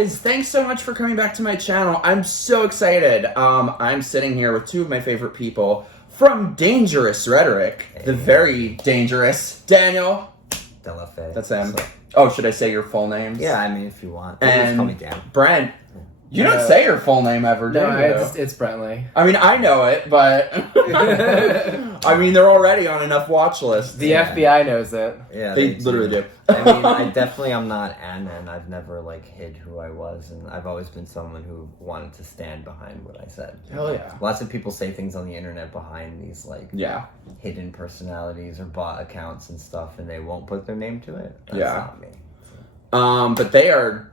guys, thanks so much for coming back to my channel. I'm so excited. I'm sitting here with two of my favorite people from Dangerous Rhetoric, the very dangerous Daniel. That's him. So. Oh, should I say your full names? Yeah, I mean, if you want. And call me Dan. Brent. You don't say your full name ever, do you? No, it's Brently. I mean, I know it, but I mean, they're already on enough watch lists. The FBI knows it. Yeah, they literally do. I mean, I definitely am not Anna, and I've never hid who I was, and I've always been someone who wanted to stand behind what I said. Hell yeah! Lots of people say things on the internet behind these hidden personalities or bot accounts and stuff, and they won't put their name to it. That's not me. So. But they are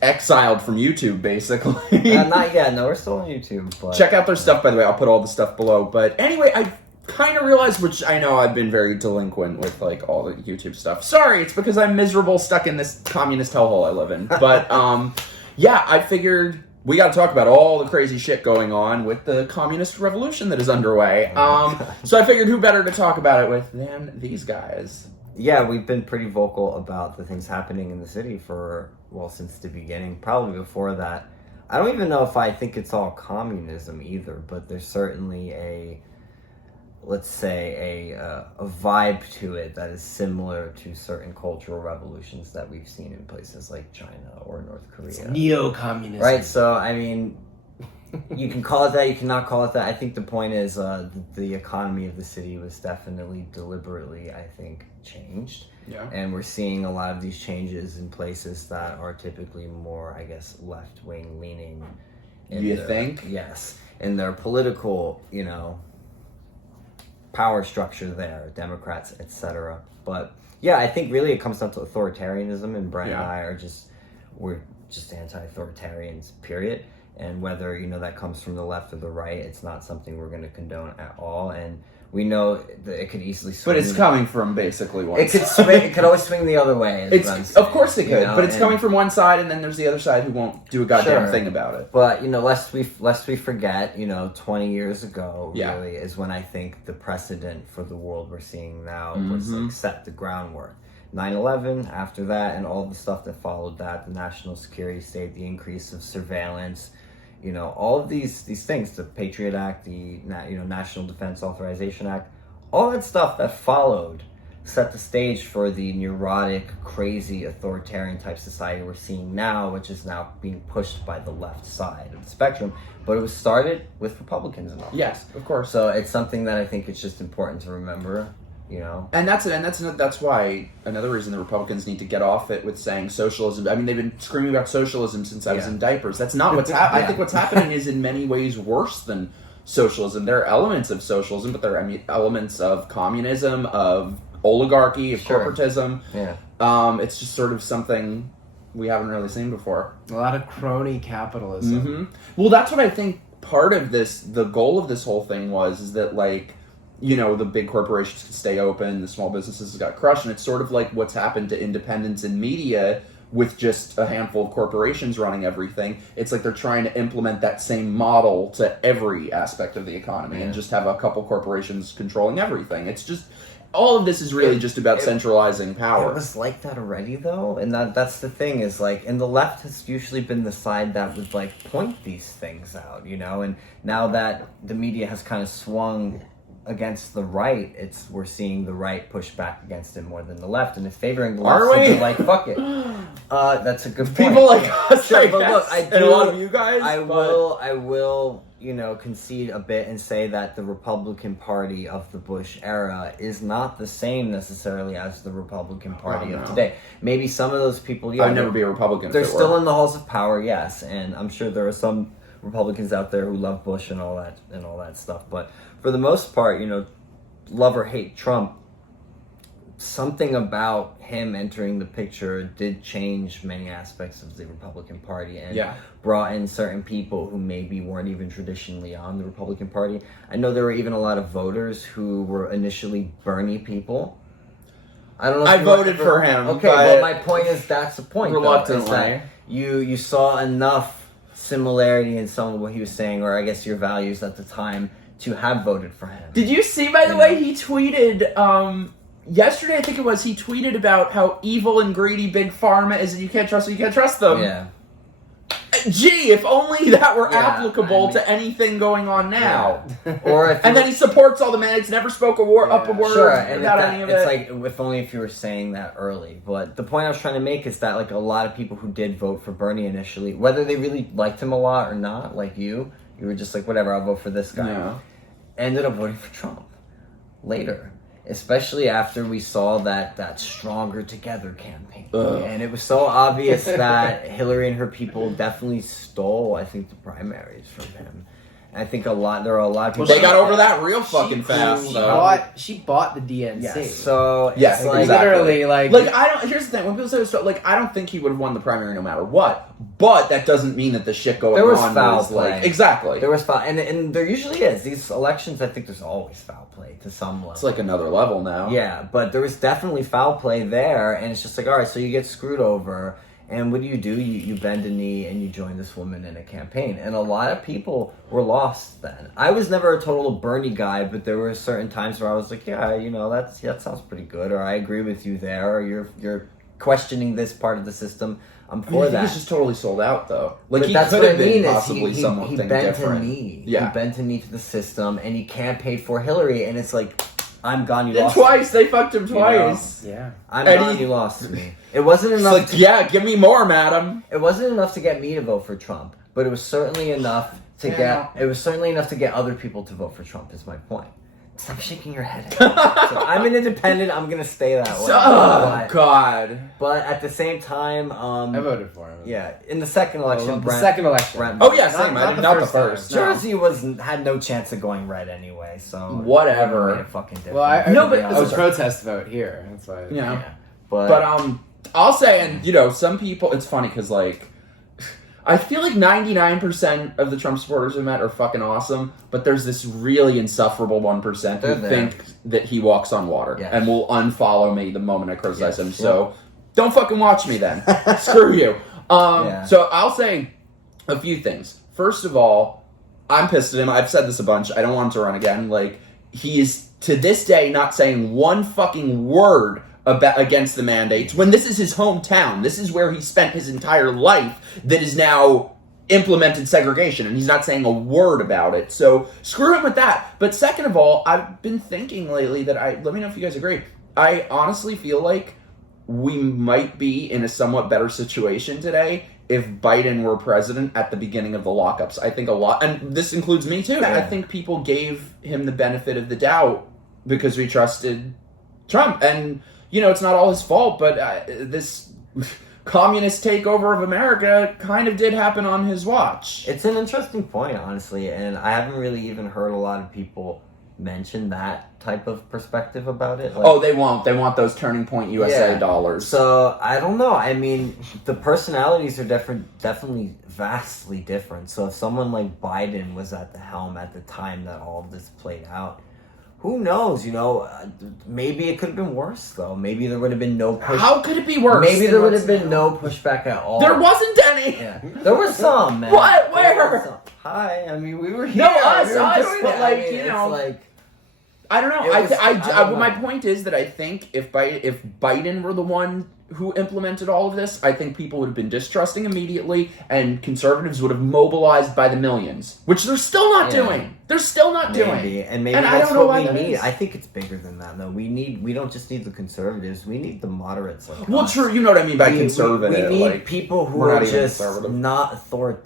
exiled from YouTube, basically. Not yet. No, we're still on YouTube. But, check out their stuff, by the way. I'll put all the stuff below. But anyway, I kind of realized, which I know I've been very delinquent with, all the YouTube stuff. Sorry, it's because I'm miserable, stuck in this communist hellhole I live in. But, yeah, I figured we got to talk about all the crazy shit going on with the communist revolution that is underway. So I figured who better to talk about it with than these guys. Yeah, we've been pretty vocal about the things happening in the city since the beginning, probably before that. I don't even know if I think it's all communism either, but there's certainly a vibe to it that is similar to certain cultural revolutions that we've seen in places like China or North Korea. It's neo-communism. Right, so, I mean, you can call it that, you cannot call it that. I think the point is the economy of the city was definitely deliberately, I think, changed. Yeah. And we're seeing a lot of these changes in places that are typically more, I guess, left-wing leaning. You think? Yes. In their political, power structure there, Democrats, etc. But, yeah, I think really it comes down to authoritarianism, and Brent and I we're just anti-authoritarians, period. And whether, that comes from the left or the right, it's not something we're going to condone at all. And we know that it could easily swing. But it's coming from basically one side. It could always swing the other way. Of course it could, but it's coming from one side, and then there's the other side who won't do a goddamn thing about it. But, lest we forget, 20 years ago, really, is when I think the precedent for the world we're seeing now was set the groundwork. 9/11, after that, and all the stuff that followed that, the national security state, the increase of surveillance, all of these things, the Patriot Act, the National Defense Authorization Act, all that stuff that followed set the stage for the neurotic, crazy, authoritarian type society we're seeing now, which is now being pushed by the left side of the spectrum. But it was started with Republicans and all. Yes, of course. So it's something that I think it's just important to remember. And that's why another reason the Republicans need to get off it with saying socialism. I mean, they've been screaming about socialism since I was in diapers. That's not what's happening. I think what's happening is in many ways worse than socialism. There are elements of socialism, but there are elements of communism, of oligarchy, of corporatism. Yeah. It's just sort of something we haven't really seen before. A lot of crony capitalism. Mm-hmm. Well, that's what I think part of this, the goal of this whole thing is that the big corporations can stay open, the small businesses got crushed, and it's sort of like what's happened to independence in media with just a handful of corporations running everything. It's like they're trying to implement that same model to every aspect of the economy and just have a couple corporations controlling everything. It's just, all of this is really just about centralizing power. It was like that already, though, and that's the thing, is and the left has usually been the side that would point these things out, and now that the media has kind of swung against the right, we're seeing the right push back against it more than the left, and it's favoring the left. Are we? So fuck it. That's a good point. People like us, sure, but look, and a lot of you guys. I will, concede a bit and say that the Republican Party of the Bush era is not the same necessarily as the Republican Party of today. Maybe some of those people, I'd never be a Republican. They're still in the halls of power, yes, and I'm sure there are some Republicans out there who love Bush and all that stuff, but for the most part, love or hate Trump, something about him entering the picture did change many aspects of the Republican Party and brought in certain people who maybe weren't even traditionally on the Republican Party. I know there were even a lot of voters who were initially Bernie people. I don't know if I voted for him. Okay, well, my point is that's the point. Reluctantly. Though, is that you saw enough similarity in some of what he was saying, or I guess your values at the time, to have voted for him. Did you see, by the way, he tweeted yesterday, I think it was, he tweeted about how evil and greedy Big Pharma is and you can't trust them. Yeah. Gee, if only that were Yeah, applicable I mean- to anything going on now. Or if And then he supports all the mandates, never spoke up a word sure, and about that, any of it's it. like if only if you were saying that early. But the point I was trying to make is that like a lot of people who did vote for Bernie initially, whether they really liked him a lot or not, like you were just like, whatever, I'll vote for this guy. Yeah. Ended up voting for Trump later, especially after we saw that Stronger Together campaign. Ugh. And it was so obvious that Hillary and her people definitely stole, I think, the primaries from him. And I think there are a lot of people... They got over that real fucking fast, though. She bought the DNC. Yes, so Yes, it's like, exactly. Literally, like here's the thing, when people say this stuff, like, I don't think he would have won the primary no matter what, but that doesn't mean that the shit going There was on foul was, play. like, exactly. There was foul, and there usually is. These elections, I think there's always foul play to some level. It's like another level now. Yeah, but there was definitely foul play there, and it's just like, all right, so you get screwed over, and what do? You bend a knee and you join this woman in a campaign. And a lot of people were lost then. I was never a total Bernie guy, but there were certain times where I was like, yeah, that sounds pretty good, or I agree with you there, or you're questioning this part of the system. I'm for I think that. he's just totally sold out, though. Like, But he that's could what have I mean been is possibly he something bent different. a knee. Yeah. He bent a knee to the system, and he campaigned for Hillary, and it's like, I'm gone, you Then lost twice, they fucked him know? twice. yeah. I'm And gone, he- you lost me. It wasn't It's enough. like, yeah, give me more, madam. It wasn't enough to get me to vote for Trump, but it was certainly enough to Yeah. It was certainly enough to get other people to vote for Trump. Is my point. Stop shaking your head. So I'm an independent. I'm gonna stay that way. Oh, God. But at the same time, I voted for him. yeah, in the second election, The second election. Brent- Oh, yeah, same. I did not the time. first. Jersey had no chance of going red anyway. So Whatever. it made a fucking difference. Well, I No, but- it was a protest vote here. That's why. Yeah. yeah, but I'll say, and, some people, it's funny because, like, I feel like 99% of the Trump supporters we met are fucking awesome, but there's this really insufferable 1% who They're there. think that he walks on water Yes. and will unfollow me the moment I criticize Yes. him. So don't fucking watch me then. Screw you. Yeah. So I'll say a few things. First of all, I'm pissed at him. I've said this a bunch. I don't want him to run again. Like, he is, to this day, not saying one fucking word against the mandates when this is his hometown. This is where he spent his entire life that is now implemented segregation, and he's not saying a word about it. So screw him with that. But second of all, I've been thinking lately that let me know if you guys agree. I honestly feel like we might be in a somewhat better situation today if Biden were president at the beginning of the lockups. I think a lot, and this includes me too, Yeah. I think people gave him the benefit of the doubt because we trusted Trump. And, it's not all his fault, but this communist takeover of America kind of did happen on his watch. it's an interesting point, honestly, and I haven't really even heard a lot of people mention that type of perspective about it. Like, They won't. They want those Turning Point USA Yeah. dollars. So I don't know. I mean, the personalities are definitely vastly different. So if someone like Biden was at the helm at the time that all of this played out, who knows? Maybe it could have been worse though. Maybe there would have been no push. How could it be worse? Maybe there would have been no pushback at all. There wasn't any. Yeah, there was some, man. What? There Where? was some. Hi. I mean, we were here. No, us, We were doing but, that. like, I mean, you know. it's like. I don't know. It was- I don't My know. point is that I think if Biden were the one who implemented all of this, I think people would have been distrusting immediately, and conservatives would have mobilized by the millions, which they're still not Yeah. doing. They're still not Maybe. doing. And maybe And I that's don't know what why we that need. is. I think it's bigger than that, though. We don't just need the conservatives. We need the moderates like Well, us. true. You know what I mean by We conservative. need like, people who we're not are even just conservative. not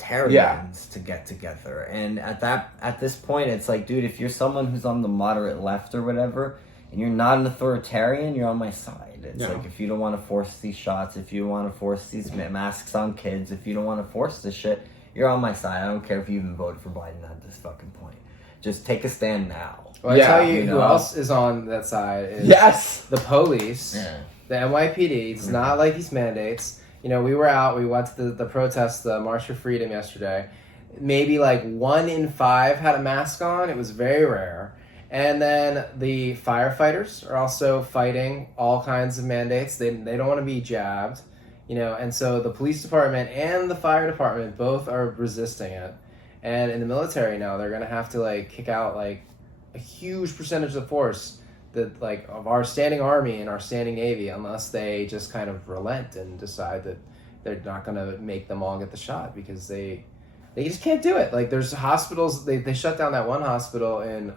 authoritarians to get together. And at this point, it's like, dude, if you're someone who's on the moderate left or whatever, and you're not an authoritarian, you're on my side. It's Yeah. like, if you don't want to force these shots, if you want to force these masks on kids, if you don't want to force this shit, you're on my side. I don't care if you even voted for Biden at this fucking point. Just take a stand now. Well, Yeah, I tell you, you who know. else is on that side is yes. the police, Yeah. the NYPD. It's not like these mandates. We were out. We went to the protest, the March for Freedom yesterday. Maybe like 1 in 5 had a mask on. It was very rare. And then the firefighters are also fighting all kinds of mandates. They don't want to be jabbed, and so the police department and the fire department both are resisting it. And in the military now, they're going to have to kick out a huge percentage of the force of our standing army and our standing navy, unless they just kind of relent and decide that they're not going to make them all get the shot, because they just can't do it. Like, there's hospitals, they shut down that one hospital in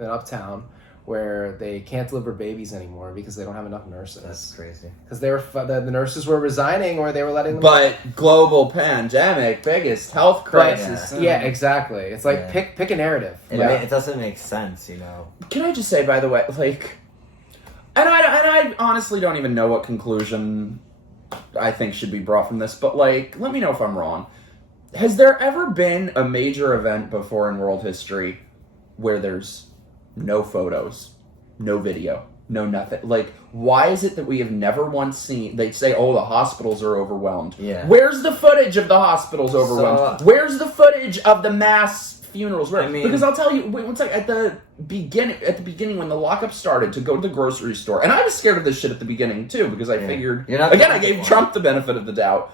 Uptown where they can't deliver babies anymore because they don't have enough nurses. That's crazy. Because the nurses were resigning, or they were letting them. But global pandemic, biggest health crisis. Yeah, exactly. It's like pick a narrative. It doesn't make sense, Can I just say, by the way, like, and I honestly don't even know what conclusion I think should be brought from this, but like, let me know if I'm wrong. Has there ever been a major event before in world history where there's no photos, no video, no nothing? Like, why is it that we have never once seen... They say, oh, the hospitals are overwhelmed. Yeah. Where's the footage of the hospitals overwhelmed? Where's the footage of the mass funerals? Because I'll tell you, once at the beginning when the lockup started, to go to the grocery store, and I was scared of this shit at the beginning too, because I figured... Again, I gave Trump the benefit of the doubt.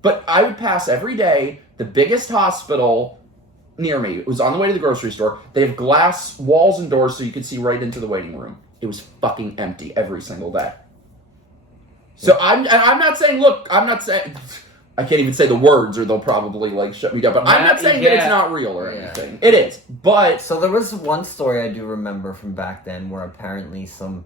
But I would pass every day the biggest hospital near me. It was on the way to the grocery store. They have glass walls and doors so you could see right into the waiting room. It was fucking empty every single day. So I'm not saying, I can't even say the words or they'll probably like shut me down, but I'm not saying that it's not real or anything. It is, but... So there was one story I do remember from back then where apparently some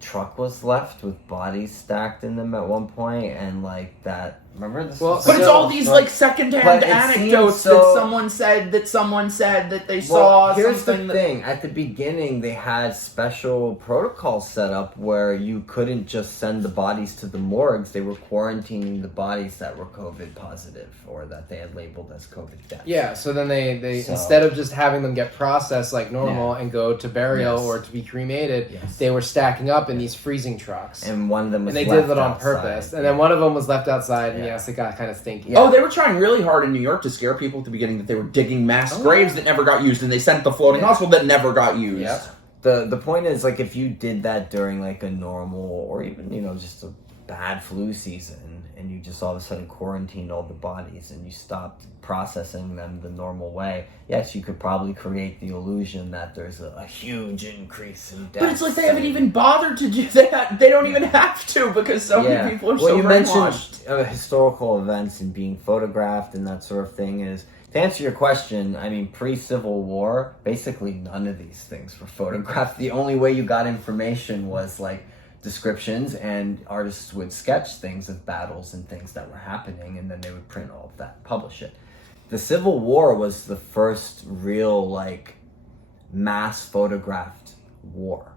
truck was left with bodies stacked in them at one point, and like that... Remember this? But it's all these like secondhand anecdotes that someone said that they saw. Here's the thing: at the beginning, they had special protocols set up where you couldn't just send the bodies to the morgues. They were quarantining the bodies that were COVID positive or that they had labeled as COVID deaths. Yeah. So then they instead of just having them get processed like normal and go to burial or to be cremated, they were stacking up in these freezing trucks. And one of them was they did that on purpose. And then one of them was left outside. Yes, it got kind of stinky. Oh, they were trying really hard in New York to scare people at the beginning that they were digging mass graves that never got used, and they sent the floating hospital that never got used. Yep. The point is, like, if you did that during like a normal or even just a bad flu season, and you just all of a sudden quarantined all the bodies and you stopped processing them the normal way, yes, you could probably create the illusion that there's a huge increase in deaths. But it's like they haven't even bothered to do that. They don't even have to, because so many people are so you brainwashed. mentioned historical events and being photographed and that sort of thing. Is to answer your question, I mean, pre-Civil War, basically none of these things were photographed. The only way you got information was like descriptions, and artists would sketch things of battles and things that were happening, and then they would print all of that, publish it. The Civil War was the first real like mass photographed war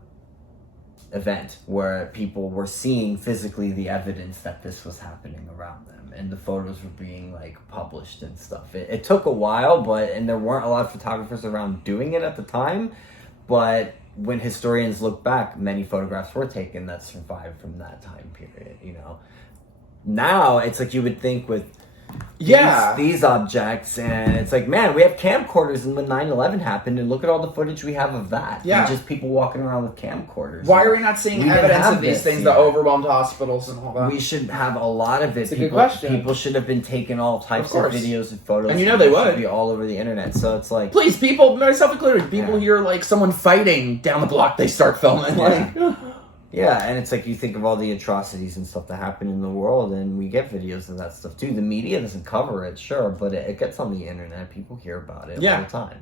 event where people were seeing physically the evidence that this was happening around them, and the photos were being like published and stuff. It took a while, and there weren't a lot of photographers around doing it at the time, but when historians look back, many photographs were taken that survived from that time period. Now it's like you would think with these objects, and it's like, man, we have camcorders, and when 9/11 happened, and look at all the footage we have of that. Yeah, and just people walking around with camcorders. Why are we not seeing evidence of these things that overwhelmed hospitals and all that? We should have a lot of it. It's a good question. People should have been taking all types of videos and photos, and they would should be all over the internet. So it's like, please, people, myself included, people hear like someone fighting down the block, they start filming. Yeah, and it's like you think of all the atrocities and stuff that happen in the world, and we get videos of that stuff too. The media doesn't cover it, sure, but it gets on the internet. People hear about it all the time,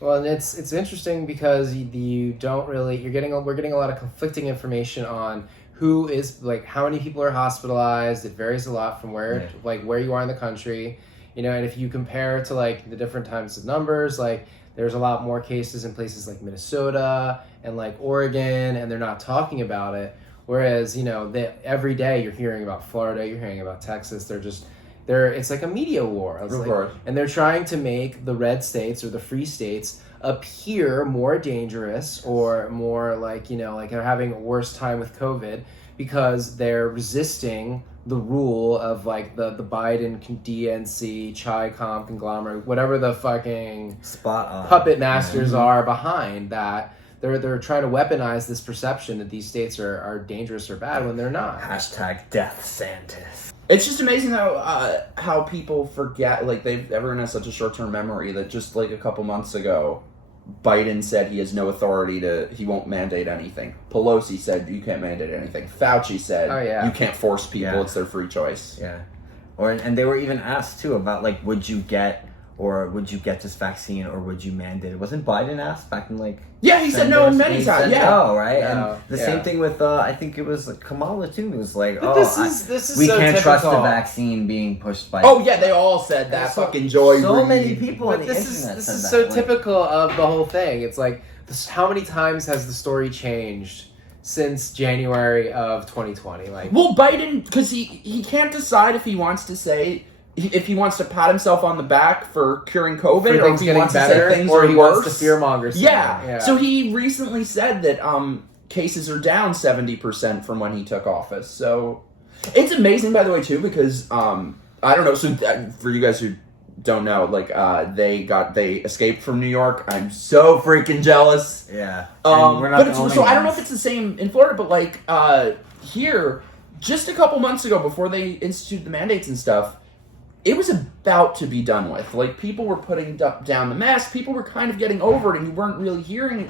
Well, and it's interesting because we're getting a lot of conflicting information on who is, like, how many people are hospitalized. It varies a lot from where you are in the country, and if you compare to like the different types of numbers, like there's a lot more cases in places like Minnesota and like Oregon, and they're not talking about it. Whereas, every day you're hearing about Florida, you're hearing about Texas. It's like a media war. And they're trying to make the red states or the free states appear more dangerous or more like they're having a worse time with COVID because they're resisting the rule of like the Biden DNC, Chi-Com conglomerate, whatever the fucking puppet masters are behind that. They're trying to weaponize this perception that these states are dangerous or bad when they're not. #Death Santis. It's just amazing how people forget, like everyone has such a short-term memory that just like a couple months ago, Biden said he has no authority he won't mandate anything. Pelosi said you can't mandate anything. Fauci said you can't force people, it's their free choice. Yeah. And they were even asked too about like, would you get this vaccine or would you mandate it? Wasn't Biden asked back in like... Yeah, he said no many times. Yeah. No, right? No, and the same thing with, I think it was Kamala too. It was like, this is we so can't trust the typical. vaccine being pushed by... Oh yeah, they all said that. Fucking Joy So Reid. many people on the This internet is said that. so like, typical of the whole thing. It's like, how many times has the story changed since January of 2020? Like, well, Biden, because he can't decide if he wants to say... If he wants to pat himself on the back for curing COVID, or if he wants to say things or are he worse. wants to fearmonger something. Yeah. So he recently said that cases are down 70% from when he took office. So it's amazing, by the way, too, because I don't know. So for you guys who don't know, like they escaped from New York. I'm so freaking jealous. Yeah. But I don't know if it's the same in Florida, but like here, just a couple months ago, before they instituted the mandates and stuff, it was about to be done with. Like, people were putting down the mask. People were kind of getting over it, and you weren't really hearing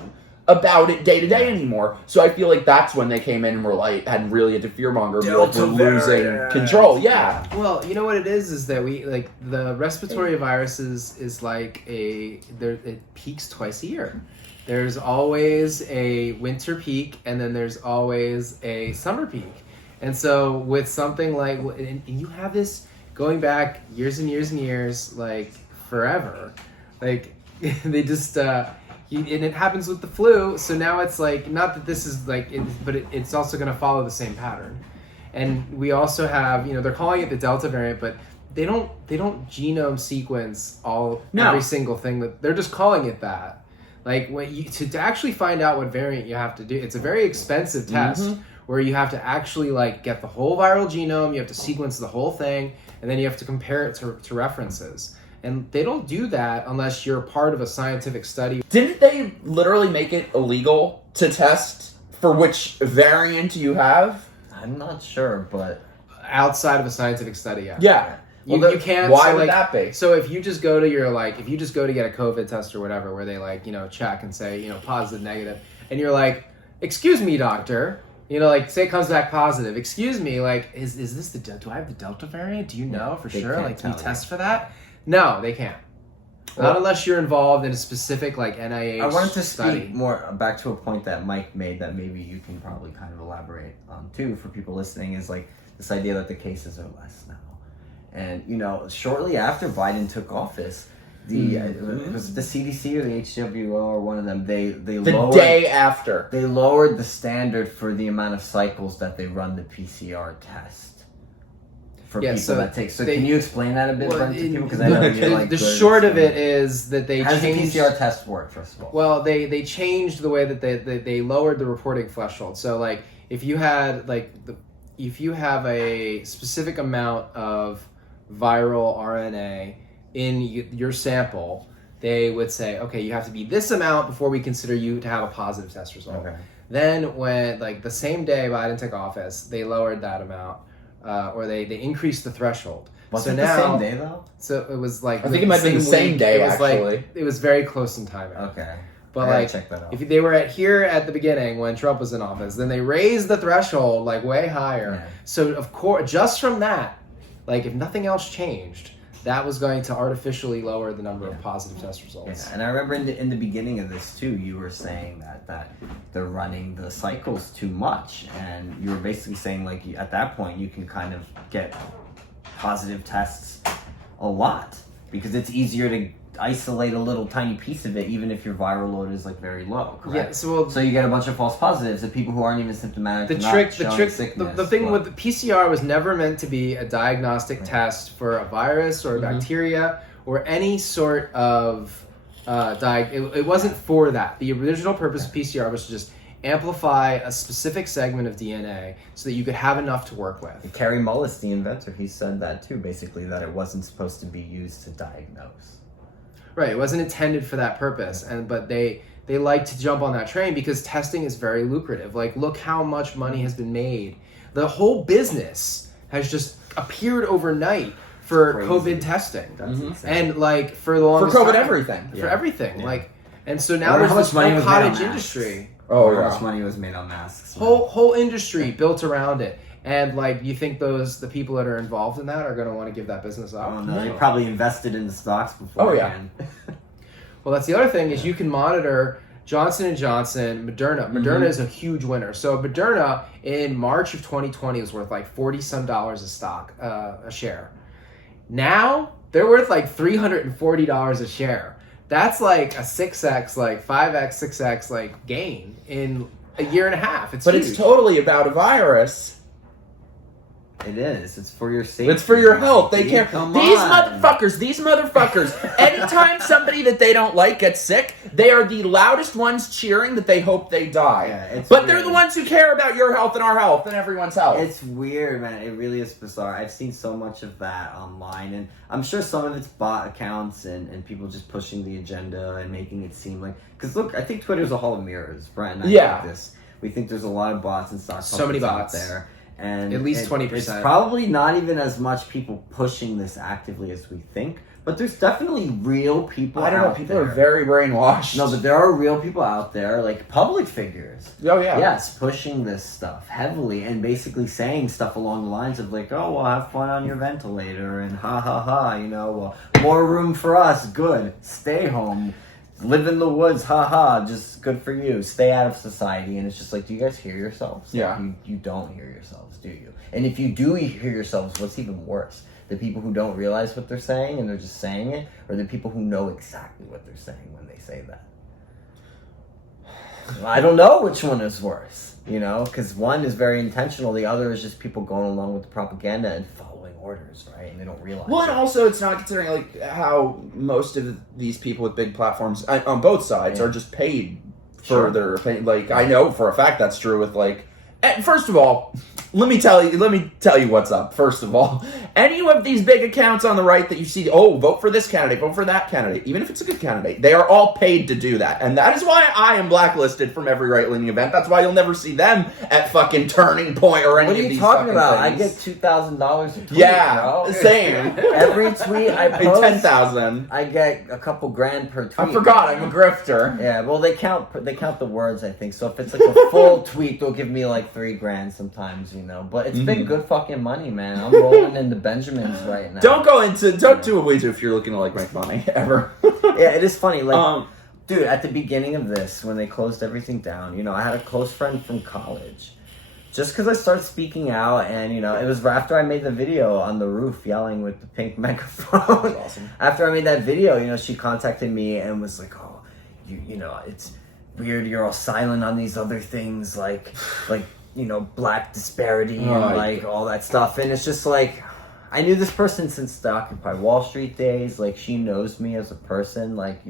about it day to day anymore. So I feel like that's when they came in and were like, had really had to fearmonger. We're losing control. Yeah. Well, you know what it is that we, like, the respiratory viruses is like it peaks twice a year. There's always a winter peak, and then there's always a summer peak. And so with something like, and you have this going back years and years and years, like forever, like they just and it happens with the flu. So now it's like, not that this is like, it's also going to follow the same pattern. And we also have, they're calling it the Delta variant, but they don't genome sequence every single thing. That they're just calling it that. Like, when to actually find out what variant you have to do, it's a very expensive test where you have to actually like get the whole viral genome, you have to sequence the whole thing, and then you have to compare it to references. And they don't do that unless you're part of a scientific study. Didn't they literally make it illegal to test for which variant you have? I'm not sure, but... Outside of a scientific study, yeah. Yeah. You can't... Why would that be? So if you just go to if you just go to get a COVID test or whatever, where they check and say, positive, negative, and you're like, excuse me, doctor... say it comes back positive. Excuse me, like, is this do I have the Delta variant? Do you know for sure? Like, can you test for that? No, they can't. Not unless you're involved in a specific, like, NIH I wanted to study. speak more back to a point that Mike made that maybe you can probably kind of elaborate on, too, for people listening, is, like, this idea that the cases are less now. And, shortly after Biden took office... was it the CDC or the HWO or one of them? They lowered, day after they lowered the standard for the amount of cycles that they run the PCR test for people that take. So can you explain that a bit to people? Because I know you're like the short of it is that they changed. How does the PCR test work? First of all, well, they changed the way that they lowered the reporting threshold. So like if you have a specific amount of viral RNA in your sample, they would say, okay, you have to be this amount before we consider you to have a positive test result. Okay. Then when, like, the same day Biden took office, they lowered that amount, or they increased the threshold. Was it the same day, though? So it was like... I think it might have been the same day, actually. It was very close in timing. Okay. But like, check that out. If they were here at the beginning when Trump was in office, then they raised the threshold, like, way higher. Yeah. So, of course, just from that, like, if nothing else changed... that was going to artificially lower the number of positive test results. Yeah. And I remember in the beginning of this too, you were saying that they're running the cycles too much, and you were basically saying like at that point you can kind of get positive tests a lot because it's easier to isolate a little tiny piece of it, even if your viral load is like very low. Correct? Yeah. So you get a bunch of false positives of people who aren't even symptomatic. The thing with the PCR was never meant to be a diagnostic test for a virus or a bacteria or any sort of it wasn't for that. The original purpose of PCR was to just amplify a specific segment of DNA so that you could have enough to work with. Kerry Mullis, the inventor, he said that too, basically, that it wasn't supposed to be used to diagnose. Right, it wasn't intended for that purpose, but they like to jump on that train because testing is very lucrative. Like, look how much money has been made. The whole business has just appeared overnight for COVID testing. That's insane. And like for the longest for COVID time, everything. For everything. Yeah. Like, And so now there's this whole cottage industry. Oh, how much money was made on masks? Whole industry built around it. And like, you think the people that are involved in that are going to want to give that business up? Oh no, they probably invested in the stocks before. Oh yeah. Well, that's the other thing is you can monitor Johnson & Johnson, Moderna. Moderna is a huge winner. So Moderna in March of 2020 was worth like $40-some a stock, a share. Now they're worth like $340 a share. That's like a 6x, like 5x, 6x like gain in a year and a half. It's huge. It's totally about a virus. It is. It's for your safety. It's for your health. They care. These on. motherfuckers. Anytime somebody that they don't like gets sick, they are the loudest ones cheering that they hope they die. Yeah, but they're the ones who care about your health and our health and everyone's health. It's weird, man. It really is bizarre. I've seen so much of that online, and I'm sure some of it's bot accounts and people just pushing the agenda and making it seem like... Because look, I think Twitter's a hall of mirrors. Brent and I think this. We think there's a lot of bots and stock so many bots out there. And at least 20%. It's probably not even as much people pushing this actively as we think, but there's definitely real people. I don't know. People are very brainwashed. No, but there are real people out there, like public figures. Oh yeah. Yes, pushing this stuff heavily and basically saying stuff along the lines of like, "Oh, well, have fun on your ventilator," and ha ha ha. Well, more room for us. Good. Stay home. Live in the woods, haha, just good for you. Stay out of society. And it's just like, do you guys hear yourselves? Yeah. Like, you don't hear yourselves, do you? And if you do hear yourselves, what's even worse? The people who don't realize what they're saying and they're just saying it, or the people who know exactly what they're saying when they say that? I don't know which one is worse, because one is very intentional. The other is just people going along with the propaganda and following orders, right? And they don't realize. Well, and also it's not considering like how most of these people with big platforms on both sides are just paid for their opinion. Like I know for a fact that's true with like. First of all, let me tell you what's up. First of all, any of these big accounts on the right that you see, vote for this candidate, vote for that candidate, even if it's a good candidate, they are all paid to do that. And that is why I am blacklisted from every right-leaning event. That's why you'll never see them at fucking Turning Point or any of these fucking about? things. I get $2,000 a tweet, yeah, bro. same. Every tweet I post, 10,000. I get a couple grand per tweet. I forgot, I'm a grifter. Yeah, well, they count the words, I think. So if it's like a full tweet, they'll give me like $3,000 sometimes, But it's been good fucking money, man. I'm rolling into Benjamins right now. Don't do a wager if you're looking to like make money ever. Yeah, it is funny. Like, dude, at the beginning of this, when they closed everything down, I had a close friend from college. Just because I started speaking out, and it was after I made the video on the roof yelling with the pink megaphone. That's awesome. After I made that video, she contacted me and was like, "Oh, it's weird. You're all silent on these other things, like." Black disparity and like all that stuff. And it's just like, I knew this person since the Occupy Wall Street days. Like, she knows me as a person. Like,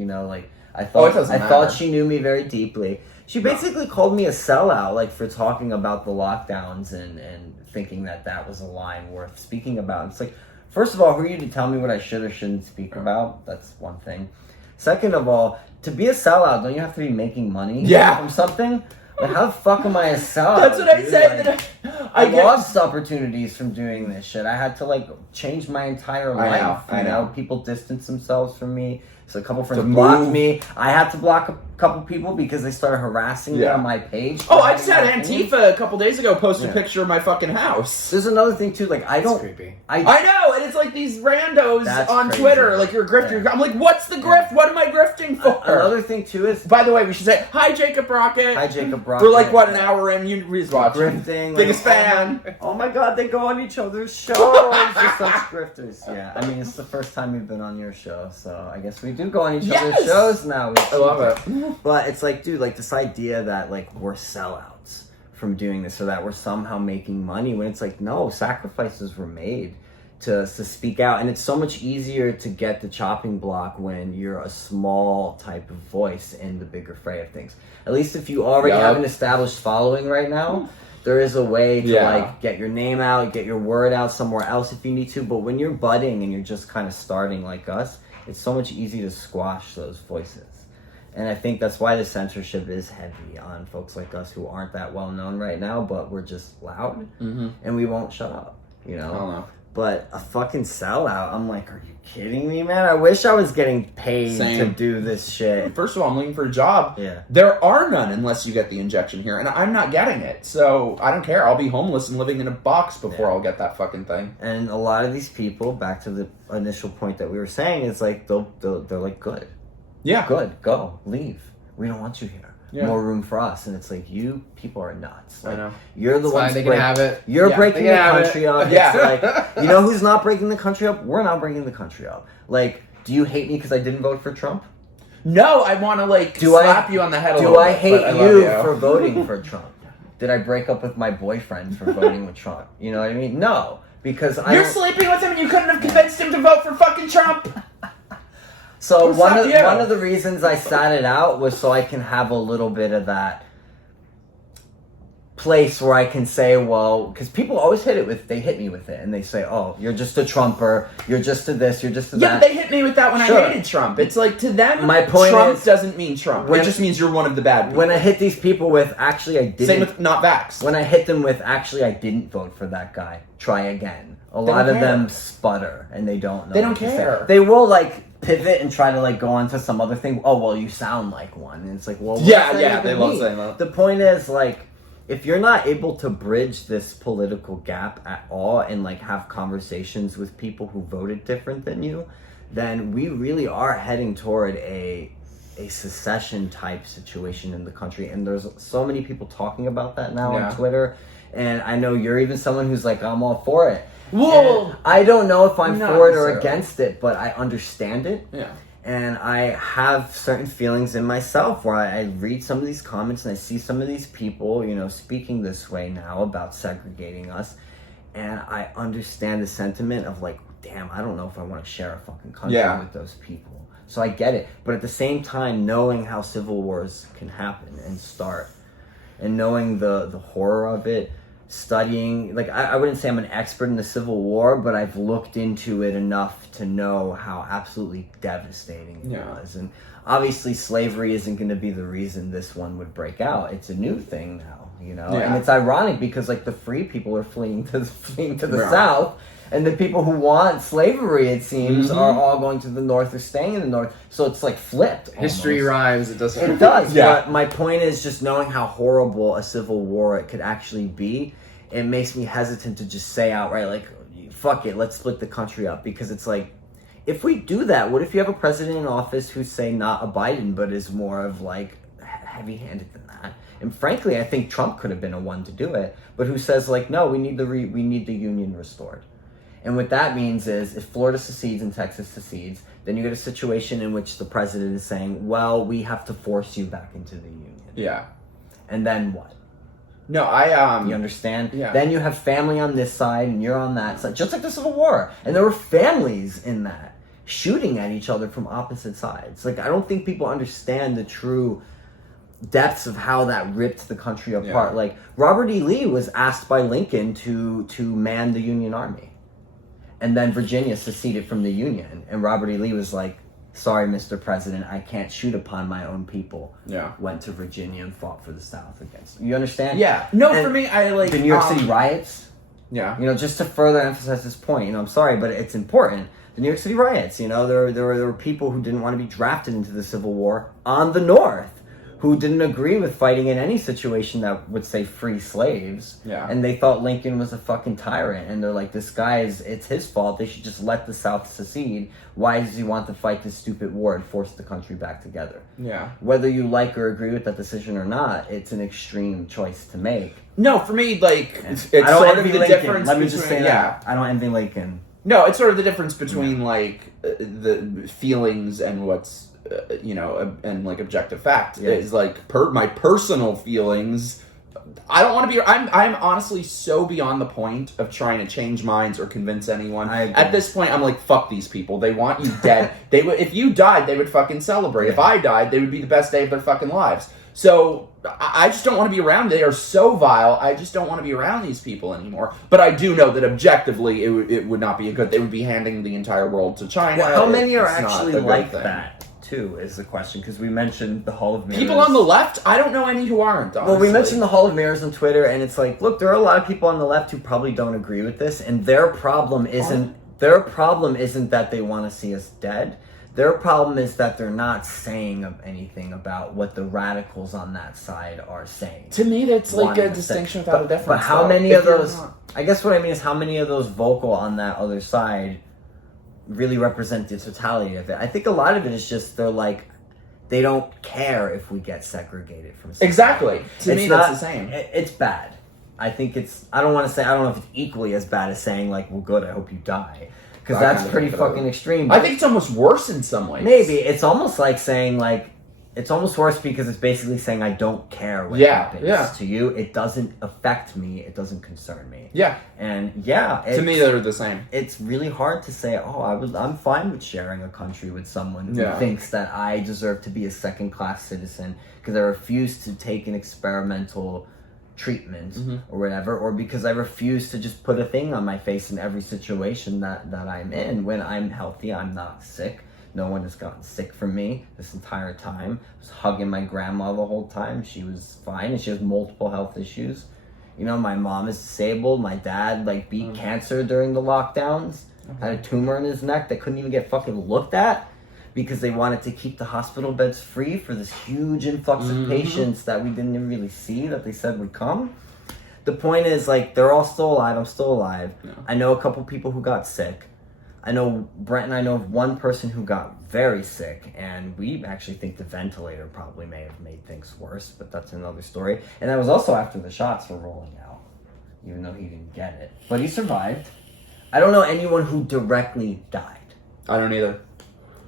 I thought she knew me very deeply. She basically called me a sellout, like, for talking about the lockdowns and thinking that was a line worth speaking about. It's like, first of all, who are you to tell me what I should or shouldn't speak about? That's one thing. Second of all, to be a sellout, don't you have to be making money from something? Like, how the fuck am I a sellout? That's what I said. Like, I lost opportunities from doing this shit. I had to like change my entire life. I know. People distanced themselves from me. So a couple friends blocked me. I had to block a couple people because they started harassing me on my page. Oh, I just had Antifa a couple days ago post a picture of my fucking house. There's another thing too. Like, I don't. That's creepy. I know, and it's like these randos on Twitter. Like, you're a grifter. Yeah. I'm like, what's the grift? What am I grifting for? Another thing too is. By the way, we should say hi, Jacob Rocket. Hi, Jacob Rocket. We're like an hour in. He's watching. Grifting. Biggest fan. Oh my god, they go on each other's shows. You're such grifters. Yeah, I mean, it's the first time we've been on your show, so I guess we do go on each other's shows now. I love it. But it's like, dude, like this idea that like we're sellouts from doing this or that we're somehow making money when it's like, no, sacrifices were made to speak out. And it's so much easier to get the chopping block when you're a small type of voice in the bigger fray of things. At least if you already have an established following right now, there is a way to like get your name out, get your word out somewhere else if you need to. But when you're budding and you're just kind of starting like us, it's so much easier to squash those voices. And I think that's why the censorship is heavy on folks like us who aren't that well known right now, but we're just loud and we won't shut up, I don't know. But a fucking sellout, I'm like, are you kidding me, man? I wish I was getting paid to do this shit. First of all, I'm looking for a job. Yeah. There are none unless you get the injection here, and I'm not getting it. So I don't care. I'll be homeless and living in a box before I'll get that fucking thing. And a lot of these people, back to the initial point that we were saying, is like, they're like, good. Yeah. Good. Go. Leave. We don't want you here. Yeah. More room for us. And it's like, you people are nuts. Like, I know. You're the ones they can have it. You're breaking the country up. Yeah. It's like, you know who's not breaking the country up? We're not breaking the country up. Like, do you hate me because I didn't vote for Trump? No, I want to slap you on the head a little bit. Do I hate you for voting for Trump? Did I break up with my boyfriend for voting with Trump? You know what I mean? No. Because You're sleeping with him and you couldn't have convinced him to vote for fucking Trump? So one of the reasons I sat it out was so I can have a little bit of that place where I can say, well, because people always they hit me with it, and they say, oh, you're just a Trumper, you're just a this, you're just a that. Yeah, but they hit me with that when I hated Trump. It's like, to them, my point Trump is, doesn't mean Trump. It just means you're one of the bad people. When I hit these people with, actually, I didn't. Same with not vaxxed. When I hit them with, actually, I didn't vote for that guy, try again. A lot of them sputter, and they don't know. They don't care. They will, pivot and try to go on to some other thing. Oh, well, you sound like one. And it's like, well, they love saying that. The point is, if you're not able to bridge this political gap at all and have conversations with people who voted different than you, then we really are heading toward a secession type situation in the country. And there's so many people talking about that now on Twitter. And I know you're even someone who's like, I'm all for it. Well, and I don't know if I'm for it or against it, but I understand it. Yeah. And I have certain feelings in myself where I read some of these comments and I see some of these people, speaking this way now about segregating us. And I understand the sentiment of damn, I don't know if I want to share a fucking country with those people. So I get it. But at the same time, knowing how civil wars can happen and start, and knowing the horror of it, studying, I wouldn't say I'm an expert in the Civil War, but I've looked into it enough to know how absolutely devastating it was. And obviously slavery isn't going to be the reason this one would break out. It's a new thing now, and it's ironic because the free people are fleeing to the South, and the people who want slavery, it seems, are all going to the North or staying in the North. So it's flipped. History rhymes. It doesn't. It does. But my point is just knowing how horrible a civil war it could actually be. It makes me hesitant to just say outright, fuck it, let's split the country up. Because it's if we do that, what if you have a president in office who's, say, not a Biden, but is more of heavy-handed than that? And frankly, I think Trump could have been a one to do it, but who says no, we need the union restored. And what that means is if Florida secedes and Texas secedes, then you get a situation in which the president is saying, well, we have to force you back into the union. Yeah. And then what? No, You understand? Yeah. Then you have family on this side and you're on that side, just like the Civil War. And there were families in that shooting at each other from opposite sides. I don't think people understand the true depths of how that ripped the country apart. Yeah. Robert E. Lee was asked by Lincoln to man the Union Army. And then Virginia seceded from the Union. And Robert E. Lee was like, sorry, Mr. President, I can't shoot upon my own people. Yeah. Went to Virginia and fought for the South against them. You understand? Yeah. No, and for me, I the New York City riots. Yeah. Just to further emphasize this point, I'm sorry, but it's important. The New York City riots, there were people who didn't want to be drafted into the Civil War on the North, who didn't agree with fighting in any situation that would say free slaves. Yeah. And they thought Lincoln was a fucking tyrant. And they're like, this guy it's his fault. They should just let the South secede. Why does he want to fight this stupid war and force the country back together? Yeah. Whether you like or agree with that decision or not, it's an extreme choice to make. No, for me, it's I don't sort of envy the Lincoln. difference Let me between, just say that. I don't envy Lincoln. No, it's sort of the difference between the feelings and what's and objective fact is my personal feelings. I don't want to be. I'm honestly so beyond the point of trying to change minds or convince anyone. At this point, I'm fuck these people. They want you dead. They would, if you died, they would fucking celebrate. If I died, they would be the best day of their fucking lives. So I just don't want to be around. They are so vile. I just don't want to be around these people anymore. But I do know that objectively, it would not be a good. They would be handing the entire world to China. Well, how many are actually like that? too, is the question, because we mentioned the Hall of Mirrors. People on the left, I don't know any who aren't, honestly. Well, we mentioned the Hall of Mirrors on Twitter, and it's like, look, there are a lot of people on the left who probably don't agree with this, and their problem isn't that they want to see us dead. Their problem is that they're not saying anything about what the radicals on that side are saying. To me, that's like a distinction without a difference. But how many of those... I guess what I mean is how many of those vocal on that other side really represent the totality of it. I think a lot of it is just they're like, they don't care if we get segregated from society. Exactly. To me, that's the same. It's bad. I think it's... I don't know if it's equally as bad as saying, like, well, good, I hope you die. Because that's pretty fucking extreme. I think it's almost worse in some ways. Maybe. It's almost like saying, like... It's almost worse because it's basically saying, I don't care what happens to you. It doesn't affect me. It doesn't concern me. Yeah. And, to me, they're the same. It's really hard to say, I'm fine with sharing a country with someone who thinks that I deserve to be a second-class citizen because I refuse to take an experimental treatment or whatever, or because I refuse to just put a thing on my face in every situation that I'm in. When I'm healthy, I'm not sick. No one has gotten sick from me this entire time. I was hugging my grandma the whole time. She was fine, and she has multiple health issues. You know, my mom is disabled. My dad, beat cancer during the lockdowns. Had a tumor in his neck that couldn't even get fucking looked at because they wanted to keep the hospital beds free for this huge influx of patients that we didn't even really see that they said would come. The point is, they're all still alive. I'm still alive. Yeah. I know a couple people who got sick. I know Brent and I know of one person who got very sick, and we actually think the ventilator probably may have made things worse, but that's another story. And that was also after the shots were rolling out, even though he didn't get it. But he survived. I don't know anyone who directly died. I don't either.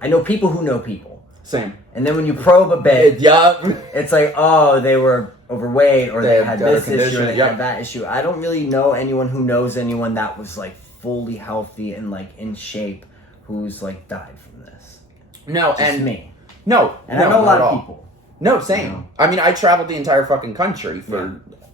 I know people who know people. Same. And then when you probe a bit, it's like, oh, they were overweight, or they had this issue, or they had that issue. I don't really know anyone who knows anyone that was fully healthy and in shape who's died from this. No, just and me. No, and I know a lot of people. No, same. You know? I mean, I traveled the entire fucking country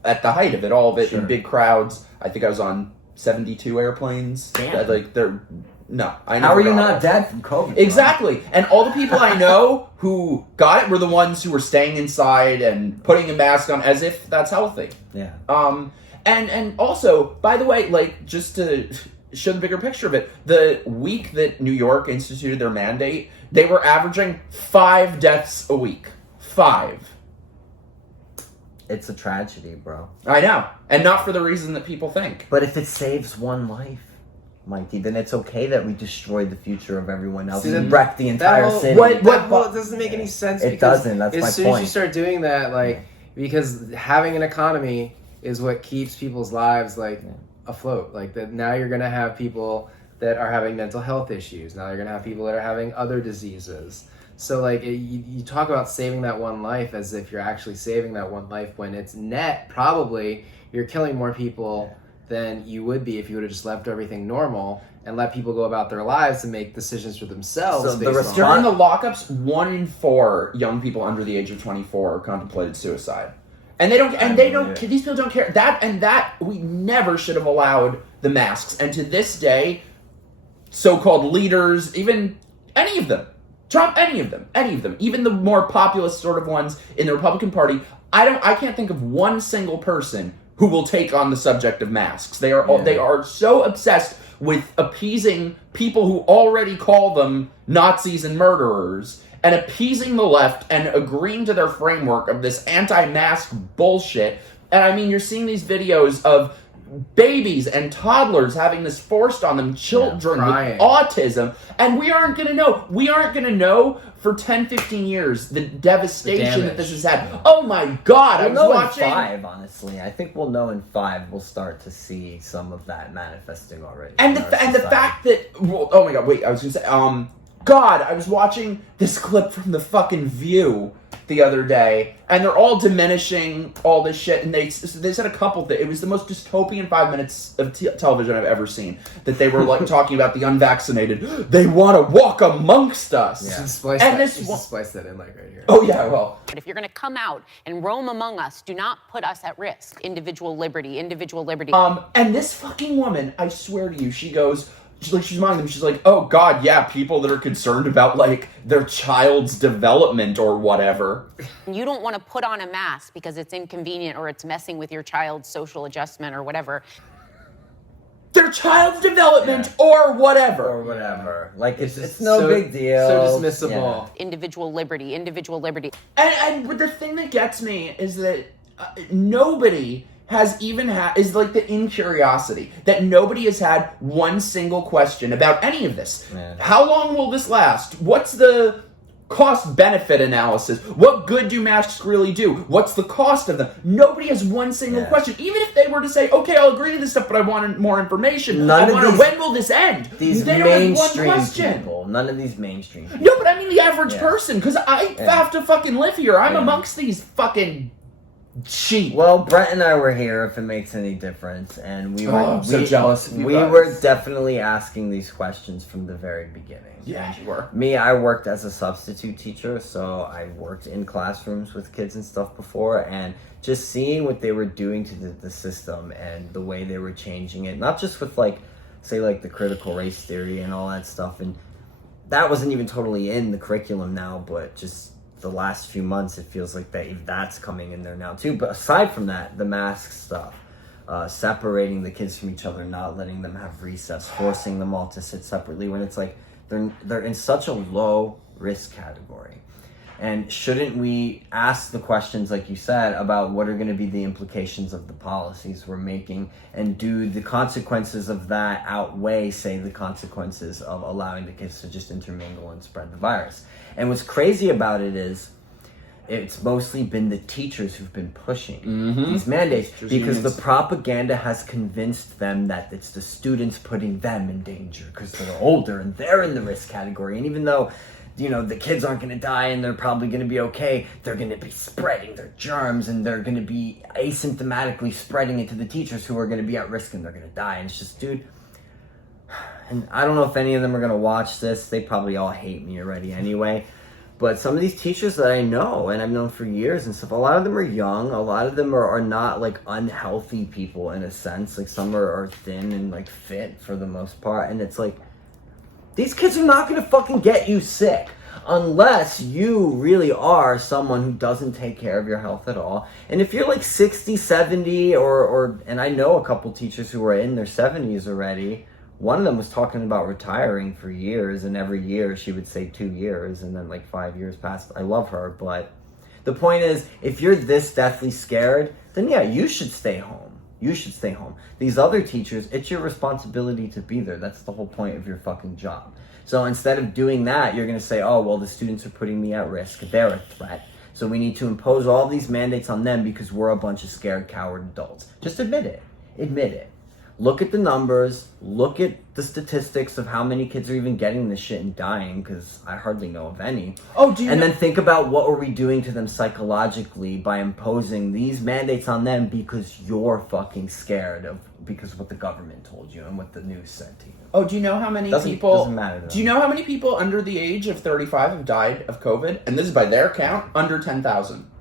at the height of it, all of it in big crowds. I think I was on 72 airplanes. Damn. How are you not dead from COVID? Exactly. Bro? And all the people I know who got it were the ones who were staying inside and putting a mask on as if that's healthy. Yeah. And also, by the way, just to show the bigger picture of it, the week that New York instituted their mandate, they were averaging 5 deaths a week. 5. It's a tragedy, bro. I know. And not for the reason that people think. But if it saves one life, Mikey, then it's okay that we destroy the future of everyone else and wreck the entire city. It doesn't make any sense. It doesn't. That's my point. As soon as you start doing that, because having an economy is what keeps people's lives afloat. That now you're gonna have people that are having mental health issues. Now you're gonna have people that are having other diseases. So you talk about saving that one life as if you're actually saving that one life when it's net probably you're killing more people than you would be if you would have just left everything normal and let people go about their lives and make decisions for themselves. So during the lockups, 1 in 4 young people under the age of 24 contemplated suicide. And these people don't care. That we never should have allowed the masks. And to this day, so-called leaders, even any of them, Trump, any of them, even the more populist sort of ones in the Republican Party, I can't think of one single person who will take on the subject of masks. They are so obsessed with appeasing people who already call them Nazis and murderers, and appeasing the left and agreeing to their framework of this anti-mask bullshit. And I mean, you're seeing these videos of babies and toddlers having this forced on them, children with autism, and we aren't going to know. We aren't going to know for 10, 15 years the devastation that this has had. Oh my God, I was watching... in 5, honestly. I think we'll know in 5 we'll start to see some of that manifesting already. And the fact that... oh my God, wait, I was going to say... God, I was watching this clip from the fucking View the other day, and they're all diminishing all this shit, and they said a couple things. It was the most dystopian 5 minutes of television I've ever seen, that they were talking about the unvaccinated. They want to walk amongst us. Yeah. Splice that in right here. Oh yeah, well. But if you're going to come out and roam among us, do not put us at risk. Individual liberty. And this fucking woman, I swear to you, she goes, she's reminding them, she's like, oh God, yeah, people that are concerned about like their child's development or whatever. You don't want to put on a mask because it's inconvenient or it's messing with your child's social adjustment or whatever. Their child's development or whatever. Or whatever. Like, it's no big deal. So dismissible. Yeah. Individual liberty. And the thing that gets me is that nobody has even is like the incuriosity that nobody has had one single question about any of this. Man. How long will this last? What's the cost-benefit analysis? What good do masks really do? What's the cost of them? Nobody has one single question. Even if they were to say, okay, I'll agree to this stuff, but I want more information. When will this end? These they mainstream don't have one question. people. None of these mainstream people. No, but I mean the average person, because I have to fucking live here. I'm amongst these fucking sheep. Well, Brent and I were here, if it makes any difference, and we were I'm so jealous of you we guys. were definitely asking these questions from the very beginning. Yeah, you were. Me, I worked as a substitute teacher, so I worked in classrooms with kids and stuff before, and just seeing what they were doing to the system and the way they were changing it, not just with like, say like the critical race theory and all that stuff, and that wasn't even totally in the curriculum now, but just the last few months it feels like that's coming in there now too. But aside from that, the mask stuff, separating the kids from each other, not letting them have recess, forcing them all to sit separately when it's like they're in such a low risk category. And shouldn't we ask the questions, like you said, about what are going to be the implications of the policies we're making, and do the consequences of that outweigh, say, the consequences of allowing the kids to just intermingle and spread the virus? And what's crazy about it is it's mostly been the teachers who've been pushing these mandates, because the propaganda has convinced them that it's the students putting them in danger because they're older and they're in the risk category. And even though, you know, the kids aren't going to die and they're probably going to be okay, they're going to be spreading their germs and they're going to be asymptomatically spreading it to the teachers who are going to be at risk and they're going to die. And it's just, dude, and I don't know if any of them are going to watch this. They probably all hate me already anyway. But some of these teachers that I know, and I've known for years and stuff, a lot of them are young. A lot of them are not, like, unhealthy people in a sense. Like, some are thin and, like, fit for the most part. And it's like, these kids are not going to fucking get you sick unless you really are someone who doesn't take care of your health at all. And if you're, like, 60, 70, or and I know a couple teachers who are in their 70s already. One of them was talking about retiring for years, and every year she would say 2 years, and then like 5 years passed. I love her, but the point is, if you're this deathly scared, then yeah, you should stay home. You should stay home. These other teachers, it's your responsibility to be there. That's the whole point of your fucking job. So instead of doing that, you're going to say, oh, well, the students are putting me at risk. They're a threat. So we need to impose all these mandates on them because we're a bunch of scared, coward adults. Just admit it. Admit it. Look at the numbers, look at the statistics of how many kids are even getting this shit and dying, because I hardly know of any. And then think about what are we doing to them psychologically by imposing these mandates on them because you're fucking scared because of what the government told you and what the news said to you. Oh, do you know how many doesn't matter to them. Do you know how many people under the age of 35 have died of COVID? And this is by their count, under 10,000.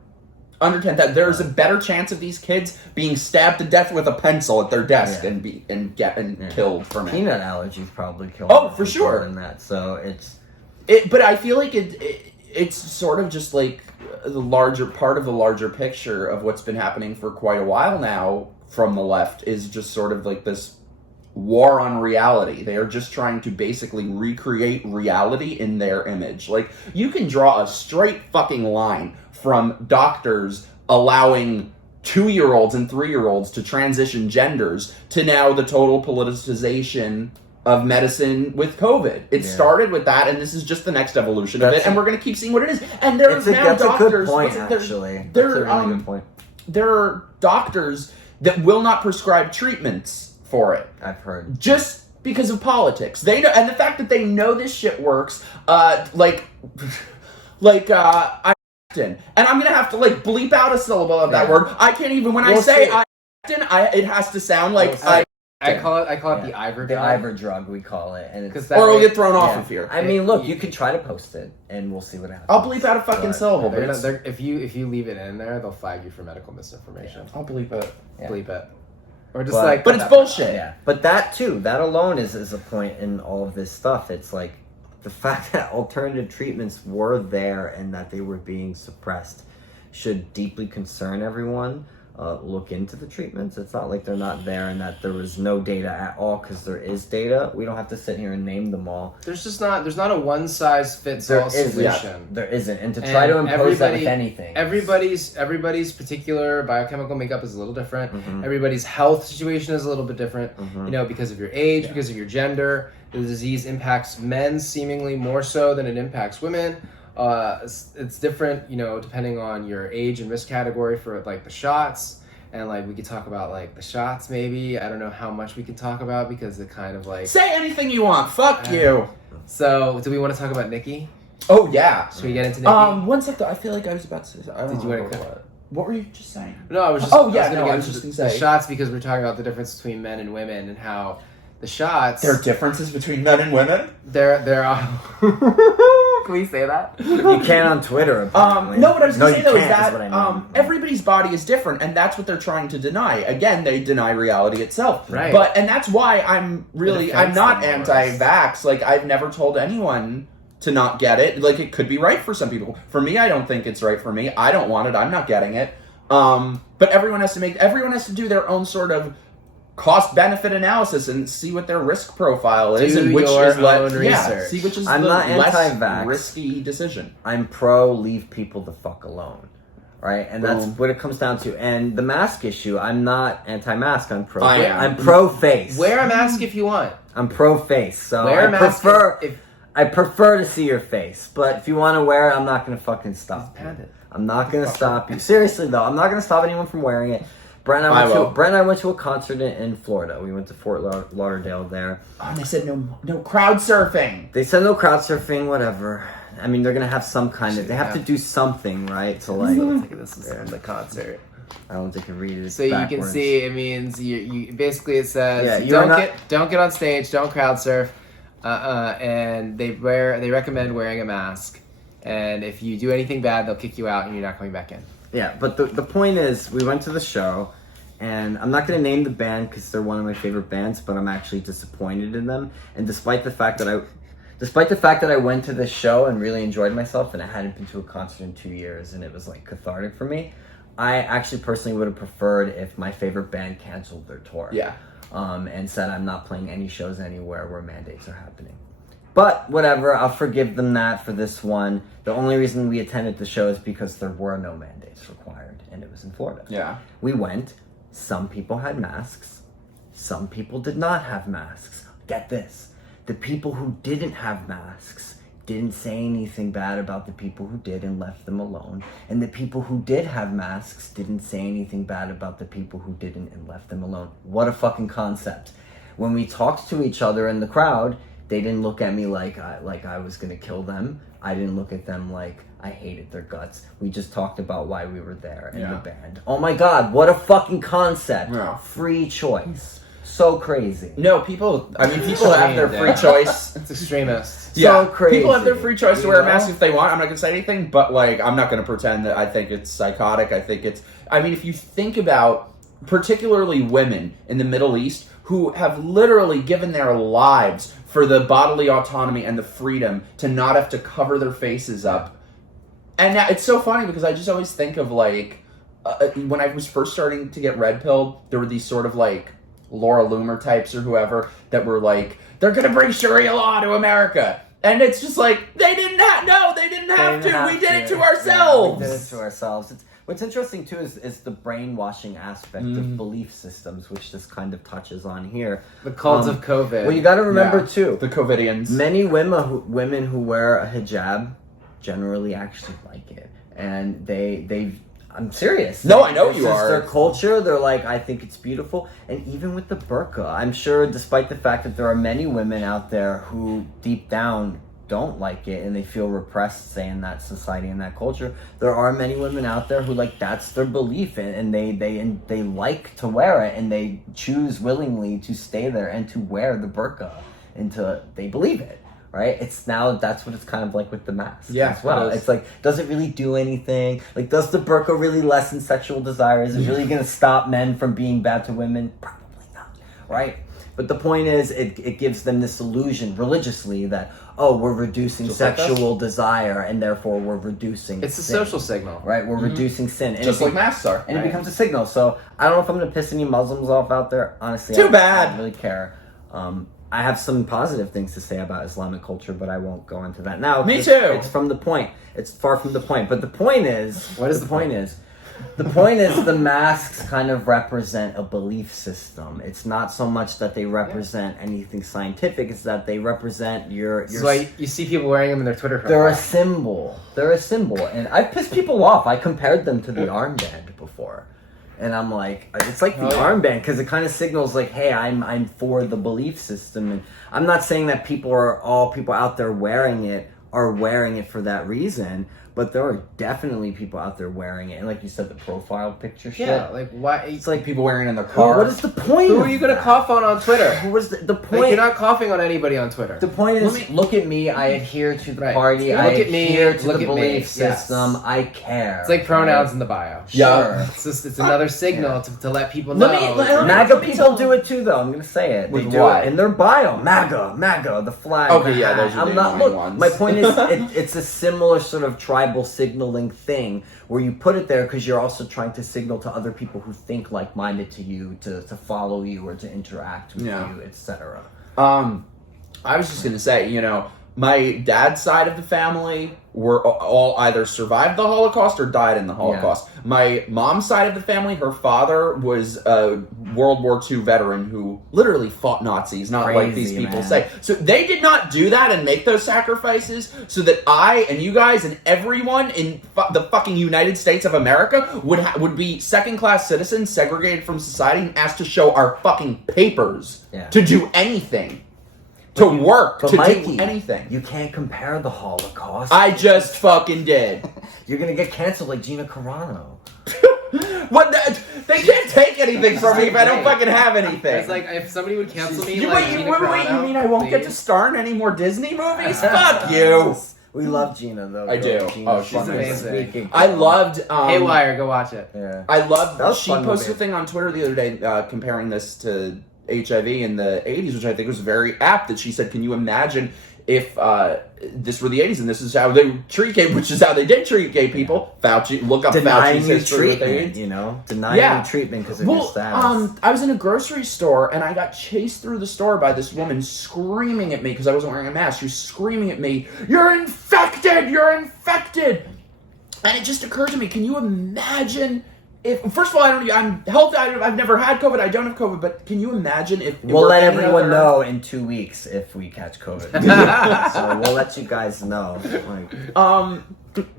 Under 10,000. There's a better chance of these kids being stabbed to death with a pencil at their desk and killed from it. Peanut allergies probably kill. Oh, for sure. Than that, so But I feel like it's sort of just like the larger part of the larger picture of what's been happening for quite a while now from the left is just sort of like this war on reality. They are just trying to basically recreate reality in their image. Like, you can draw a straight fucking line from doctors allowing 2-year-olds and 3-year-olds to transition genders to now the total politicization of medicine with COVID. It started with that, and this is just the next evolution of it, and we're going to keep seeing what it is. And there's now doctors... That's a good point, actually. That's a really good point. There are doctors that will not prescribe treatments for it. I've heard. Just because of politics. They know, and the fact that they know this shit works, and I'm gonna have to like bleep out a syllable of that word. I can't even when I say it has to sound like I call it the Ivor drug. The Ivor drug, we call it, and or we'll get thrown off of here. I mean, look, you could try to post it, and we'll see what happens. I'll bleep out a fucking syllable. If you leave it in there, they'll flag you for medical misinformation. I'll bleep it. Bleep it. Or just like, but it's bullshit. Yeah, but that too, that alone is a point in all of this stuff. It's like the fact that alternative treatments were there and that they were being suppressed should deeply concern everyone. Look into the treatments. It's not like they're not there and that there was no data at all, because there is data. We don't have to sit here and name them all. There's not a one size fits all solution. There isn't, and to try to impose that with anything. Everybody's particular biochemical makeup is a little different. Everybody's health situation is a little bit different. You know, because of your age, because of your gender. The disease impacts men seemingly more so than it impacts women. It's different, you know, depending on your age and risk category for like the shots, and like we could talk about like the shots maybe. I don't know how much we can talk about because it kind of like say anything you want. Fuck you. So, do we want to talk about Nicki? Oh yeah. Should we get into Nicki? One second. I feel like I was about to say. Did you want to? What were you just saying? No, I was just. Oh yeah, I was just gonna gonna the say shots because we're talking about the difference between men and women and how the shots. There are differences between men and women. There are. Can we say that? You can on Twitter. Apparently. No, what I was going to say though is can't, that everybody's body is different, and that's what they're trying to deny. Again, they deny reality itself. Right. And that's why I'm not anti-vax. Like, I've never told anyone to not get it. Like, it could be right for some people. For me, I don't think it's right for me. I don't want it. I'm not getting it. But everyone has to do their own sort of cost-benefit analysis and see what their risk profile is, and which is research. See which is I'm the not less anti-vax. risky decision. I'm pro leave people the fuck alone, right? And that's what it comes down to. And the mask issue, I'm not anti-mask. I'm pro. I'm pro-face. Wear a mask if you want. I'm pro-face. So wear a mask I prefer to see your face, but if you want to wear it, I'm not going to fucking stop you. I'm not going to stop you. Seriously though, I'm not going to stop anyone from wearing it. Brent and I went to a concert in Florida. We went to Fort Lauderdale there. Oh, and they said no crowd surfing. They said no crowd surfing, whatever. I mean, they're going to have some kind of... They have to do something, right? To like... This is from the concert. I don't think I can read it. So backwards. You can see, it means you basically it says yeah, don't get on stage, don't crowd surf, and they recommend wearing a mask. And if you do anything bad, they'll kick you out and you're not coming back in. Yeah, but the point is, we went to the show, and I'm not going to name the band because they're one of my favorite bands, but I'm actually disappointed in them. And despite the fact that I went to this show and really enjoyed myself, and I hadn't been to a concert in 2 years, and it was like cathartic for me, I actually personally would have preferred if my favorite band canceled their tour. Yeah. And said I'm not playing any shows anywhere where mandates are happening. But whatever, I'll forgive them that for this one. The only reason we attended the show is because there were no mandates required, and it was in Florida. Yeah. We went. Some people had masks. Some people did not have masks. Get this. The people who didn't have masks didn't say anything bad about the people who did and left them alone. And the people who did have masks didn't say anything bad about the people who didn't and left them alone. What a fucking concept. When we talked to each other in the crowd, they didn't look at me like I was going to kill them. I didn't look at them like I hated their guts. We just talked about why we were there in the band. Oh my God, what a fucking concept. Yeah. Free choice. So crazy. No, people have their free choice. It's extremist. So crazy. People have their free choice to wear a mask if they want. I'm not going to say anything, but like, I'm not going to pretend that I think it's psychotic. I mean, if you think about particularly women in the Middle East who have literally given their lives for the bodily autonomy and the freedom to not have to cover their faces up. And now it's so funny because I just always think of like, when I was first starting to get red pilled, there were these sort of like Laura Loomer types or whoever that were like, they're going to bring Sharia law to America. And it's just like, they didn't have to. We did it to ourselves. Yeah, we did it to ourselves. What's interesting, too, is the brainwashing aspect of belief systems, which this kind of touches on here. The cult of COVID. Well, you got to remember, too. The COVIDians. Many women who wear a hijab generally actually like it. And I'm serious. No, I know you are. It's their culture. They're like, I think it's beautiful. And even with the burqa, I'm sure despite the fact that there are many women out there who deep down don't like it and they feel repressed, say, in that society and that culture, there are many women out there who like that's their belief and they like to wear it and they choose willingly to stay there and to wear the burqa until they believe it. Right? That's what it's kind of like with the mask as well. It's like, does it really do anything? Like, does the burqa really lessen sexual desire? Is it really going to stop men from being bad to women? Probably right? But the point is, it gives them this illusion religiously that, oh, we're reducing sexual desire, and therefore we're reducing It's a sin, social signal. right? We're reducing sin. And Just like masks are. And it becomes a signal. So I don't know if I'm going to piss any Muslims off out there. Honestly, Too I bad. don't really care. I have some positive things to say about Islamic culture, but I won't go into that now. Me too. It's from the point. It's far from the point. But the point is... What is the point? The point is the masks kind of represent a belief system. It's not so much that they represent anything scientific. It's that they represent your... That's why you see people wearing them in their Twitter They're a profile. symbol. They're a symbol. And I've pissed people off. I compared them to the armband before. And I'm like, it's like the armband because it kind of signals like, hey, I'm for the belief system. And I'm not saying that all people out there wearing it are wearing it for that reason, but there are definitely people out there wearing it. And like you said, the profile picture shit. Yeah, like why? It's like people wearing it in their car. What is the point? Who are you gonna cough on Twitter? Who was the point? Like, you're not coughing on anybody on Twitter. The point is, look at me. I adhere to the Right. party. Look I at me, adhere to look the at me. belief Yes. system. I care. It's like pronouns in the bio. Sure. It's another signal to let people know. MAGA people do it too, though. I'm gonna say it. They With do what? it in their bio. MAGA, the flag. Okay, the yeah, hat. those are I'm the not. annoying Look, ones. my point is, it's a similar sort of tribal signaling thing where you put it there because you're also trying to signal to other people who think like-minded to you to follow you or to interact with you, etc. I was just gonna say, my dad's side of the family were all either survived the Holocaust or died in the Holocaust. Yeah. My mom's side of the family, her father was a World War II veteran who literally fought Nazis, not like these people say. So they did not do that and make those sacrifices so that I and you guys and everyone in the fucking United States of America would be second-class citizens segregated from society and asked to show our fucking papers to do anything. To work, to Mikey, do anything. You can't compare the Holocaust. I just fucking did. You're gonna get canceled like Gina Carano. What? They can't take anything from me if I don't fucking have anything. It's like if somebody would cancel me, You mean I won't please? get to star in any more Disney movies? Fuck you. We love Gina though. I do. Gina, she's amazing. I loved. Haywire, go watch it. Yeah. I loved. She posted a movie. thing on Twitter the other day comparing this to HIV in the 80s, which I think was very apt. That she said, "Can you imagine if this were the 80s and this is how they treat gay, which is how they did treat gay people?" Fauci, look up Fauci's history with AIDS. Denying treatment because of your status. I was in a grocery store and I got chased through the store by this woman screaming at me because I wasn't wearing a mask. She was screaming at me, "You're infected! You're infected!" And it just occurred to me, can you imagine? First of all, I'm healthy. I've never had COVID. I don't have COVID. But can you imagine if we'll let everyone know in 2 weeks if we catch COVID? So we'll let you guys know.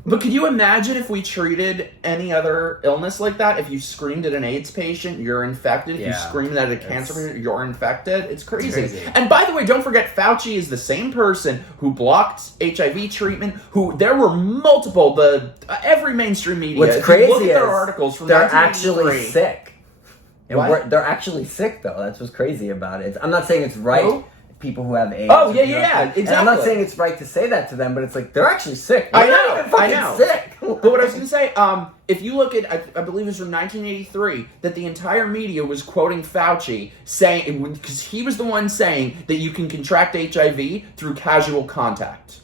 But could you imagine if we treated any other illness like that? If you screamed at an AIDS patient, you're infected. If you screamed at a cancer patient, you're infected. It's crazy. And by the way, don't forget, Fauci is the same person who blocked HIV treatment. There were multiple, every mainstream media. What's crazy look at is their articles from they're actually sick. What? They're actually sick, though. That's what's crazy about it. I'm not saying it's right. Oh? People who have AIDS. Oh, yeah, exactly. And I'm not saying it's right to say that to them, but it's like, they're actually sick. I They're know. sick. But what I was going to say, if you look at, I believe it was from 1983, that the entire media was quoting Fauci, saying, because he was the one saying that you can contract HIV through casual contact.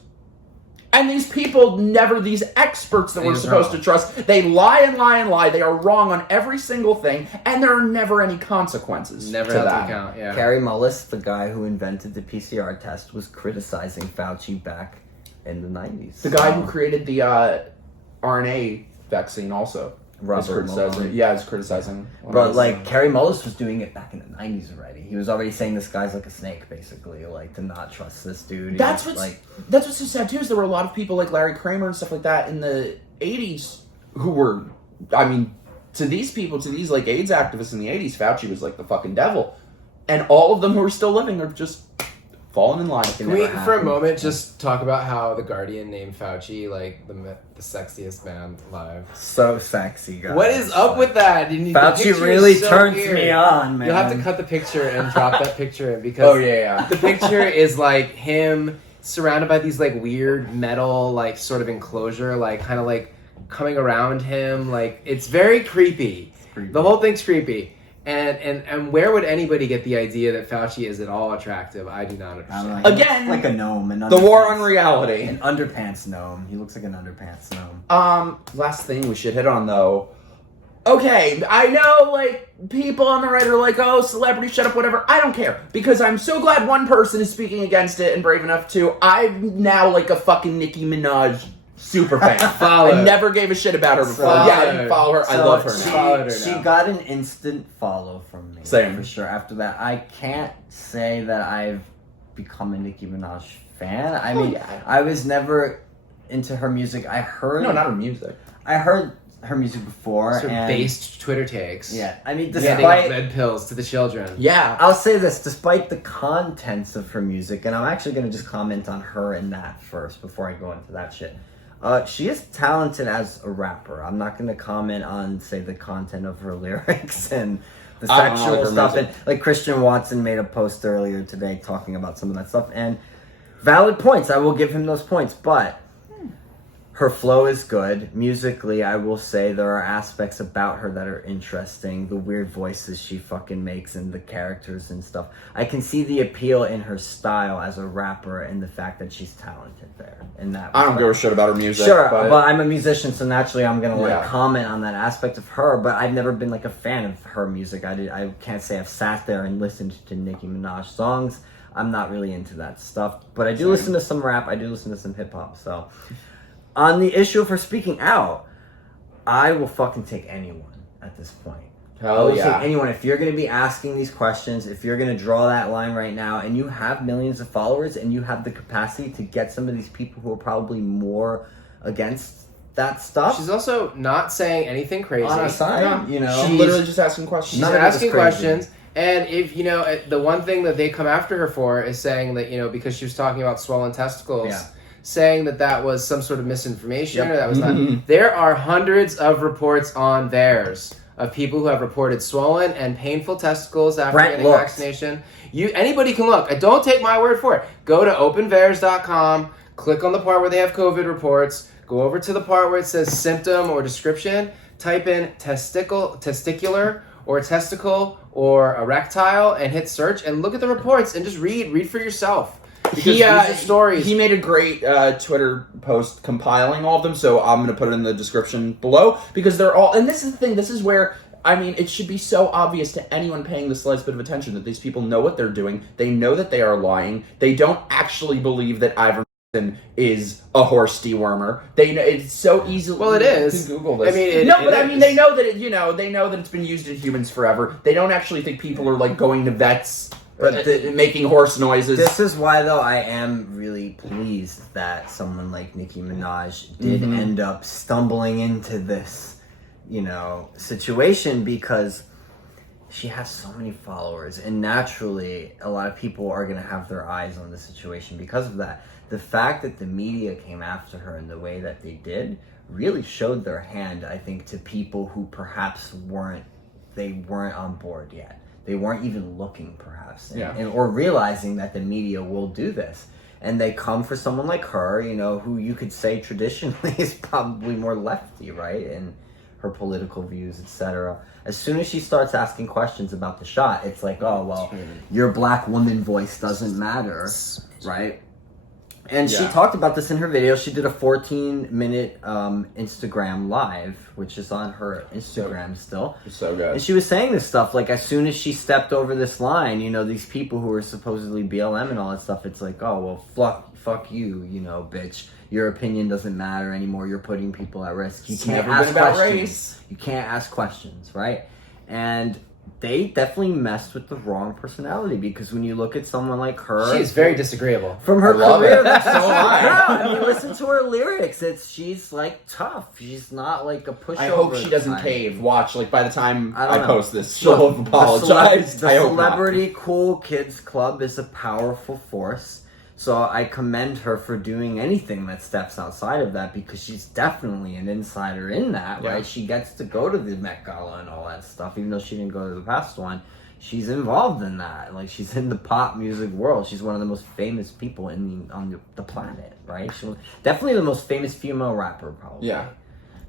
And these people these experts that we're supposed to trust, they lie and lie and lie. They are wrong on every single thing, and there are never any consequences Never to held that. to account, yeah. Carrie Mullis, the guy who invented the PCR test, was criticizing Fauci back in the 90s. The guy who created the RNA vaccine also. Robert Malone. Yeah, is criticizing. But Carrie Mullis was doing it back in the 90s already. He was already saying this guy's like a snake, basically, like to not trust this dude. That's what's so sad too. Is there were a lot of people like Larry Kramer and stuff like that in the 80s who were, to these people, to these like AIDS activists in the 80s, Fauci was like the fucking devil, and all of them who are still living are just falling in line. Can we, for a moment, just talk about how The Guardian named Fauci like the sexiest man alive? So sexy, guys. What is up with that? Fauci really turns me on, man. You'll have to cut the picture and drop that picture in because the picture is like him surrounded by these like weird metal like sort of enclosure, like kind of like coming around him. Like it's very creepy. The whole thing's creepy. And where would anybody get the idea that Fauci is at all attractive? I do not understand. Again, like a gnome. The war on reality. An underpants gnome. He looks like an underpants gnome. Last thing we should hit on, though. Okay, I know, like, people on the right are like, oh, celebrity, shut up, whatever. I don't care. Because I'm so glad one person is speaking against it and brave enough to. I'm now, like, a fucking Nicki Minaj super fan. I never gave a shit about her before. I follow her. I love her now. She got an instant follow from me. Same. For sure. After that, I can't say that I've become a Nicki Minaj fan. I mean, I was never into her music. No, not her music. I heard her music before. Sort of based Twitter takes. Yeah. I mean, handing out med pills to the children. Yeah. I'll say this, despite the contents of her music, and I'm actually going to just comment on her and that first before I go into that shit. She is talented as a rapper. I'm not going to comment on, say, the content of her lyrics and the sexual stuff. And, like, Christian Watson made a post earlier today talking about some of that stuff. And valid points. I will give him those points. But her flow is good. Musically, I will say there are aspects about her that are interesting. The weird voices she fucking makes and the characters and stuff. I can see the appeal in her style as a rapper and the fact that she's talented there. And that I don't give a shit about her music. Sure, but I'm a musician, so naturally I'm going to like comment on that aspect of her, but I've never been like a fan of her music. I can't say I've sat there and listened to Nicki Minaj songs. I'm not really into that stuff, but I do listen to some rap. I do listen to some hip hop, so... On the issue of her speaking out, I will fucking take anyone at this point. I will take anyone. If you're going to be asking these questions, if you're going to draw that line right now, and you have millions of followers, and you have the capacity to get some of these people who are probably more against that stuff. She's also not saying anything crazy. On a side, you know. She's literally just asking questions. She's asking questions. And if, you know, the one thing that they come after her for is saying that, you know, because she was talking about swollen testicles... Yeah. Saying that was some sort of misinformation or that was not. There are hundreds of reports on theirs of people who have reported swollen and painful testicles after getting vaccination. Anybody can look. Don't take my word for it. Go to openvaers.com, click on the part where they have COVID reports, go over to the part where it says symptom or description, type in testicular or testicle or erectile and hit search and look at the reports and just read for yourself. Because he made a great Twitter post compiling all of them, so I'm going to put it in the description below, because they're all... And this is the thing, this is where, I mean, it should be so obvious to anyone paying the slightest bit of attention that these people know what they're doing, they know that they are lying, they don't actually believe that ivermectin is a horse dewormer. They know it's so easy. Well, it is. To Google this. I mean, they know that they know that it's been used in humans forever. They don't actually think people are, like, going to vets... But making horse noises. This is why, though, I am really pleased that someone like Nicki Minaj did end up stumbling into this, you know, situation, because she has so many followers, and naturally, a lot of people are going to have their eyes on the situation because of that. The fact that the media came after her in the way that they did really showed their hand, I think, to people who perhaps weren't on board yet. They weren't even looking, perhaps, or realizing that the media will do this. And they come for someone like her, you know, who you could say traditionally is probably more lefty, right? In her political views, etc. As soon as she starts asking questions about the shot, it's like, oh, well, your black woman voice doesn't matter, right? And she talked about this in her video. She did a 14-minute Instagram live, which is on her Instagram still. It's so good. And she was saying this stuff, like, as soon as she stepped over this line, you know, these people who are supposedly BLM and all that stuff, it's like, oh, well, fuck you, you know, bitch. Your opinion doesn't matter anymore. You're putting people at risk. You can't ask questions. You can't ask questions, right? And... they definitely messed with the wrong personality, because when you look at someone like her... she's very disagreeable. From her career, that's so high. Yeah, I mean, listen to her lyrics. She's, like, tough. She's not, like, a pushover. I hope she doesn't cave. Watch, like, by the time I post this, she'll have apologized. The Celebrity Cool Kids Club is a powerful force. So I commend her for doing anything that steps outside of that, because she's definitely an insider in that, right? She gets to go to the Met Gala and all that stuff, even though she didn't go to the past one. She's involved in that. Like, she's in the pop music world. She's one of the most famous people on the planet, right? She's definitely the most famous female rapper, probably. Yeah.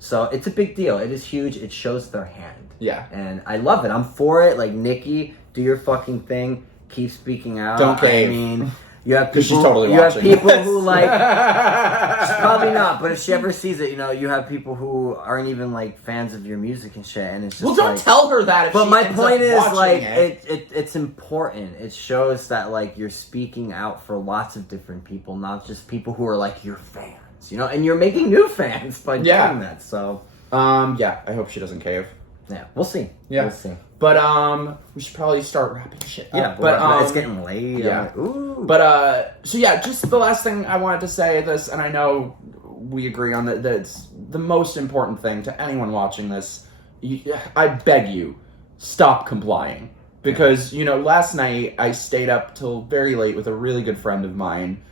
So it's a big deal. It is huge. It shows their hand. Yeah. And I love it. I'm for it. Like, Nicki, do your fucking thing. Keep speaking out. Don't cave. I mean, you have people, she's totally you have watching. people who, like, she's probably not, but if she ever sees it, you know, you have people who aren't even, like, fans of your music and shit, and it's just, well, don't like, tell her that if but she my ends point up is, watching like, it. it's important. It shows that, like, you're speaking out for lots of different people, not just people who are, like, your fans, you know, and you're making new fans by doing that, so. Yeah, I hope she doesn't cave. Yeah, we'll see. Yeah. We'll see. But, we should probably start wrapping shit up. Yeah, but it's getting late. Yeah. Like, ooh. But, so yeah, just the last thing I wanted to say this, and I know we agree on that, that's the most important thing to anyone watching this. I beg you, stop complying. Because, you know, last night I stayed up till very late with a really good friend of mine,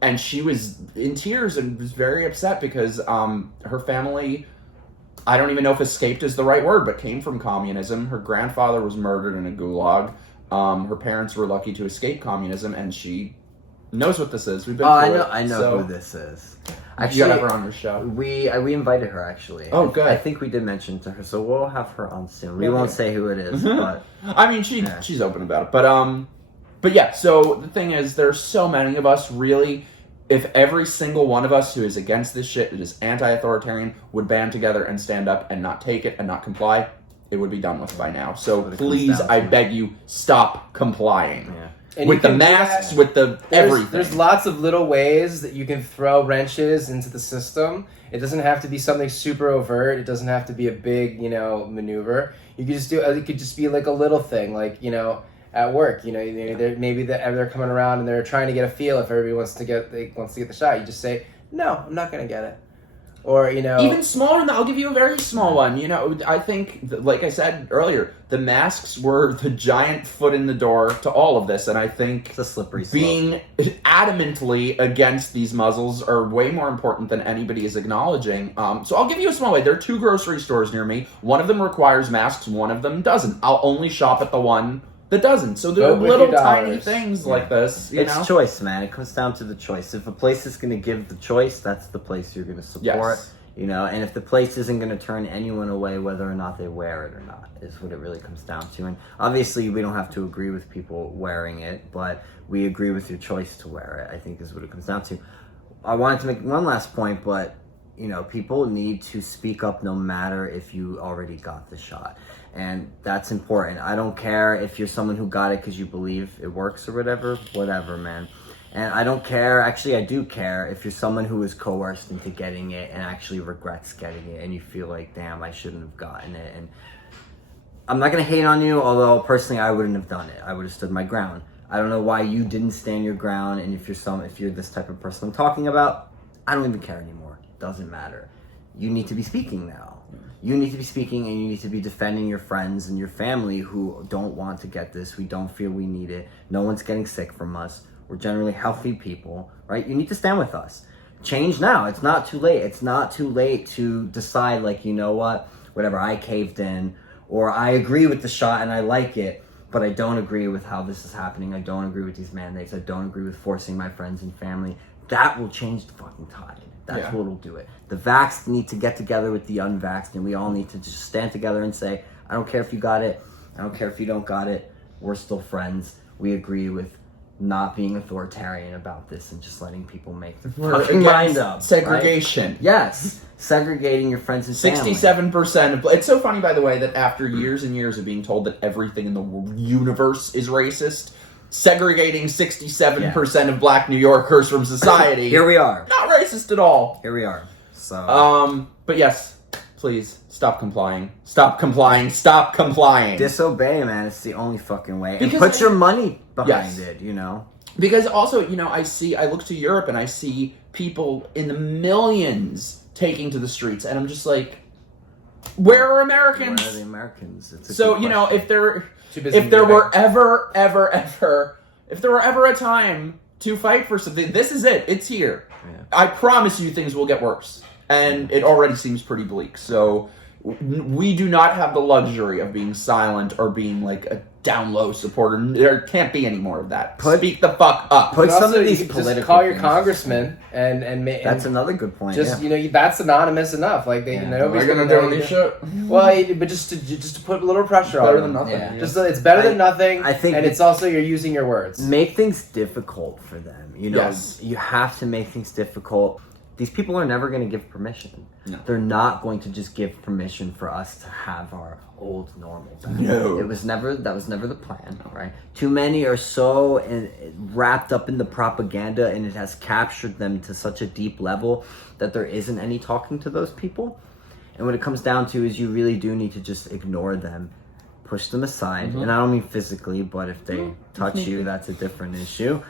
and she was in tears and was very upset because her family, I don't even know if escaped is the right word, but came from communism. Her grandfather was murdered in a gulag. Her parents were lucky to escape communism, and she knows what this is. We've been through I know so who this is. Actually, you gotta have her on your show. We invited her, actually. Oh, good. I think we did mention to her, so we'll have her on soon. We won't say who it is, but I mean, she's open about it. But yeah. So the thing is, there's so many of us. Really, if every single one of us who is against this shit, that is anti-authoritarian, would band together and stand up and not take it and not comply, it would be done with by now. So please, I beg you, stop complying. yeah. And With the masks, with the everything. There's lots of little ways that you can throw wrenches into the system. It doesn't have to be something super overt. It doesn't have to be a big, you know, maneuver. You could just do. It could just be like a little thing, like, you know, at work. You know, maybe they're coming around and they're trying to get a feel if everybody wants to get the shot. You just say, no, I'm not gonna get it. Or, you know, even smaller than that, I'll give you a very small one. You know, I think, like I said earlier, the masks were the giant foot in the door to all of this, and I think It's a slippery slope. being adamantly against these muzzles are way more important than anybody is acknowledging. So I'll give you a small way. There are 2 grocery stores near me. One of them requires masks, one of them doesn't. I'll only shop at the one that doesn't. So there are Vote with little your tiny dollars. things like this. You It's know? choice, man. It comes down to the choice. If a place is going to give the choice, that's the place you're going to support. Yes. You know, and if the place isn't going to turn anyone away, whether or not they wear it or not, is what it really comes down to. And obviously, we don't have to agree with people wearing it, but we agree with your choice to wear it, I think is what it comes down to. I wanted to make one last point, but, you know, people need to speak up no matter if you already got the shot. And that's important. I don't care if you're someone who got it because you believe it works or whatever, man. And I don't care, actually I do care, if you're someone who was coerced into getting it and actually regrets getting it and you feel like, damn, I shouldn't have gotten it. And I'm not going to hate on you, although personally I wouldn't have done it. I would have stood my ground. I don't know why you didn't stand your ground, and if you're this type of person I'm talking about, I don't even care anymore. Doesn't matter. You need to be speaking now. You need to be speaking, and you need to be defending your friends and your family who don't want to get this. We don't feel we need it. No one's getting sick from us. We're generally healthy people, right? You need to stand with us. Change now. It's not too late. It's not too late to decide, like, you know what? Whatever, I caved in, or I agree with the shot and I like it, but I don't agree with how this is happening. I don't agree with these mandates. I don't agree with forcing my friends and family. That will change the fucking tide. That's what will do it. The vaxxed need to get together with the unvaxxed, and we all need to just stand together and say, I don't care if you got it. I don't care if you don't got it. We're still friends. We agree with not being authoritarian about this and just letting people make their fucking mind up. Segregation. Right? Yes. Segregating your friends and family. 67% of... It's so funny, by the way, that after years and years of being told that everything in the universe is racist, segregating 67% of black New Yorkers from society... Here we are. Not racist at all. Here we are. So... But yes, please, stop complying. Stop complying. Stop complying. Disobey, man. It's the only fucking way. Because and put your money behind it, you know? Because also, you know, I look to Europe and I see people in the millions taking to the streets, and I'm just like, where are Americans? Where are the Americans? It's a So, good you know, question. if there were ever a time to fight for something, this is it. It's here. Yeah. I promise you things will get worse. And it already seems pretty bleak. So we do not have the luxury of being silent or being like a down low supporter. There can't be any more of that. Speak the fuck up. Put some Also, of these you can political just call your things. congressman and That's another good point. just that's anonymous enough. Like nobody's We're gonna do any shit. Well, but just to put a little pressure on Better them. than nothing. Yeah. Just it's better than nothing. I think and it's also you're using your words. Make things difficult for them. Yes. You have to make things difficult. These people are never going to give permission. No. They're not going to just give permission for us to have our old normal back. No. That was never the plan, right? Too many are so wrapped up in the propaganda, and it has captured them to such a deep level that there isn't any talking to those people. And what it comes down to is you really do need to just ignore them, push them aside. And I don't mean physically, but if they touch you, that's a different issue.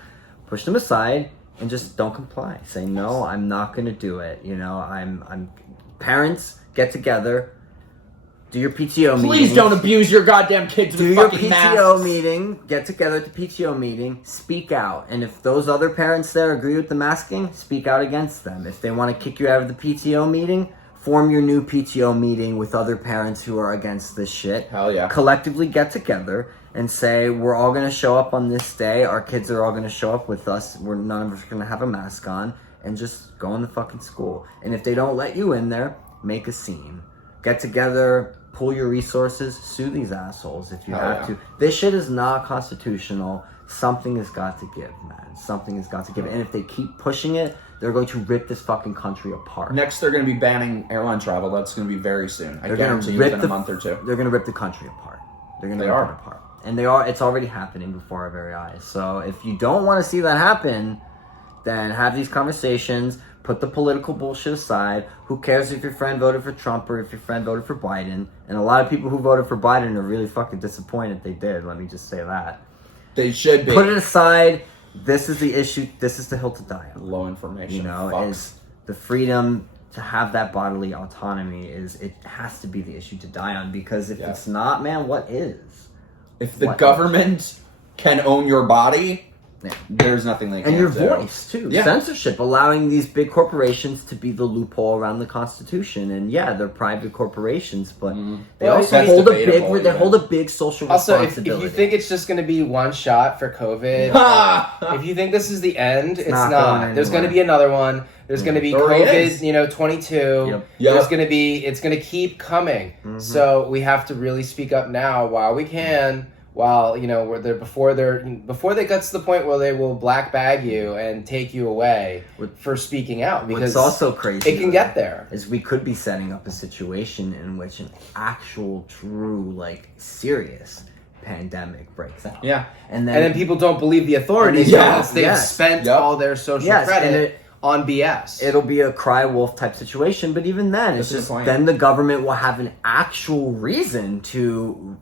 Push them aside and just don't comply. Say, no, I'm not going to do it. I'm parents, get together, do your PTO meeting. Please don't abuse your goddamn kids Do with your fucking PTO masks. meeting, get together at the PTO meeting, speak out. And if those other parents there agree with the masking, speak out against them. If they want to kick you out of the PTO meeting, form your new PTO meeting with other parents who are against this shit. Hell yeah. Collectively get together and say, we're all going to show up on this day. Our kids are all going to show up with us. None of us are going to have a mask on. And just go in the fucking school. And if they don't let you in there, make a scene. Get together, pull your resources, sue these assholes if you have to. This shit is not constitutional. Something has got to give, man. Something has got to give. And if they keep pushing it, they're going to rip this fucking country apart. Next, they're going to be banning airline travel. That's going to be very soon. I They're guarantee you within a month or two. They're going to rip the country apart. They're going to They rip are. it apart. And they are. It's already happening before our very eyes. So if you don't want to see that happen, then have these conversations. Put the political bullshit aside. Who cares if your friend voted for Trump or if your friend voted for Biden? And a lot of people who voted for Biden are really fucking disappointed they did. Let me just say that. They should be. Put it aside. This is the issue. This is the hill to die on. Low information. Is the freedom to have that bodily autonomy it has to be the issue to die on, because if it's not, man, what is? If the government can own your body, there's nothing they can do. And do. your voice, too. Yeah. Censorship, allowing these big corporations to be the loophole around the Constitution. And they're private corporations, but they also hold a big social responsibility. Also, if you think it's just going to be one shot for COVID, if you think this is the end, it's not. There's going to be another one. There's going to be COVID, 22. There's going to be, it's going to keep coming. So we have to really speak up now while we can. While before they get to the point where they will black bag you and take you away for speaking out, because it's also crazy. It can get there. Is we could be setting up a situation in which an actual, true, serious pandemic breaks out. Yeah, and then people don't believe the authorities because they've spent all their social credit on BS. It'll be a cry wolf type situation, but even then, it's just then the government will have an actual reason to,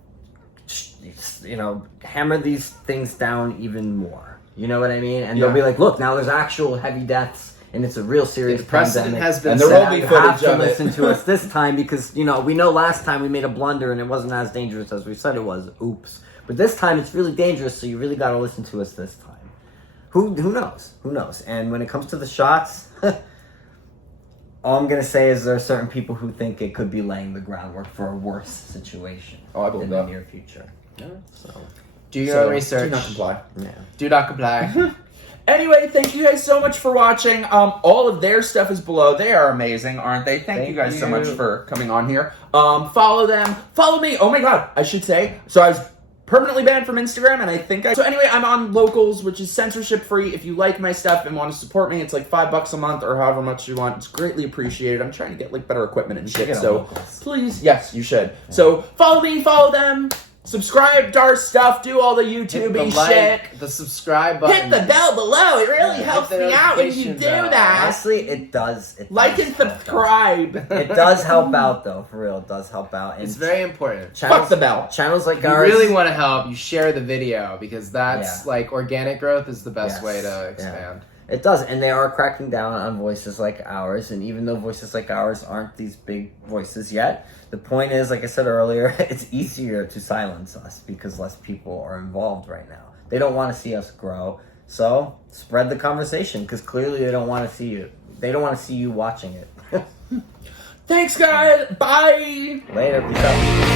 hammer these things down even more. You know what I mean? And they'll be like, look, now there's actual heavy deaths, and it's a real serious precedent has been and there will be footage of it. Listen to us this time, because we know last time we made a blunder and it wasn't as dangerous as we said it was. Oops. But this time it's really dangerous, so you really got to listen to us this time. Who knows? Who knows? And when it comes to the shots, all I'm going to say is there are certain people who think it could be laying the groundwork for a worse situation in the near future. Yeah. So do your own research. Do not comply. Yeah. Do not comply. Anyway, thank you guys so much for watching. All of their stuff is below. They are amazing, aren't they? Thank you guys so much for coming on here. Follow them. Follow me. Oh my god, I should say. So I was permanently banned from Instagram, and I think So anyway, I'm on Locals, which is censorship free. If you like my stuff and want to support me, it's like $5 a month or however much you want. It's greatly appreciated. I'm trying to get better equipment and shit. So please, yes, you should. Yeah. So follow me, follow them. Subscribe to our stuff, do all the YouTube shit. The subscribe button. Hit the bell below. It really helps me out when you do that. Honestly, it does. Like and subscribe. It does help out, though. For real, it does help out. It's very important. Fuck the bell. Channels like ours. If you really want to help, you share the video, because that's organic growth is the best way to expand. It does, and they are cracking down on voices like ours, and even though voices like ours aren't these big voices yet, the point is, like I said earlier, it's easier to silence us because less people are involved right now. They don't want to see us grow, so spread the conversation, because clearly they don't want to see you. They don't want to see you watching it. Thanks, guys. Bye. Later. Peace out.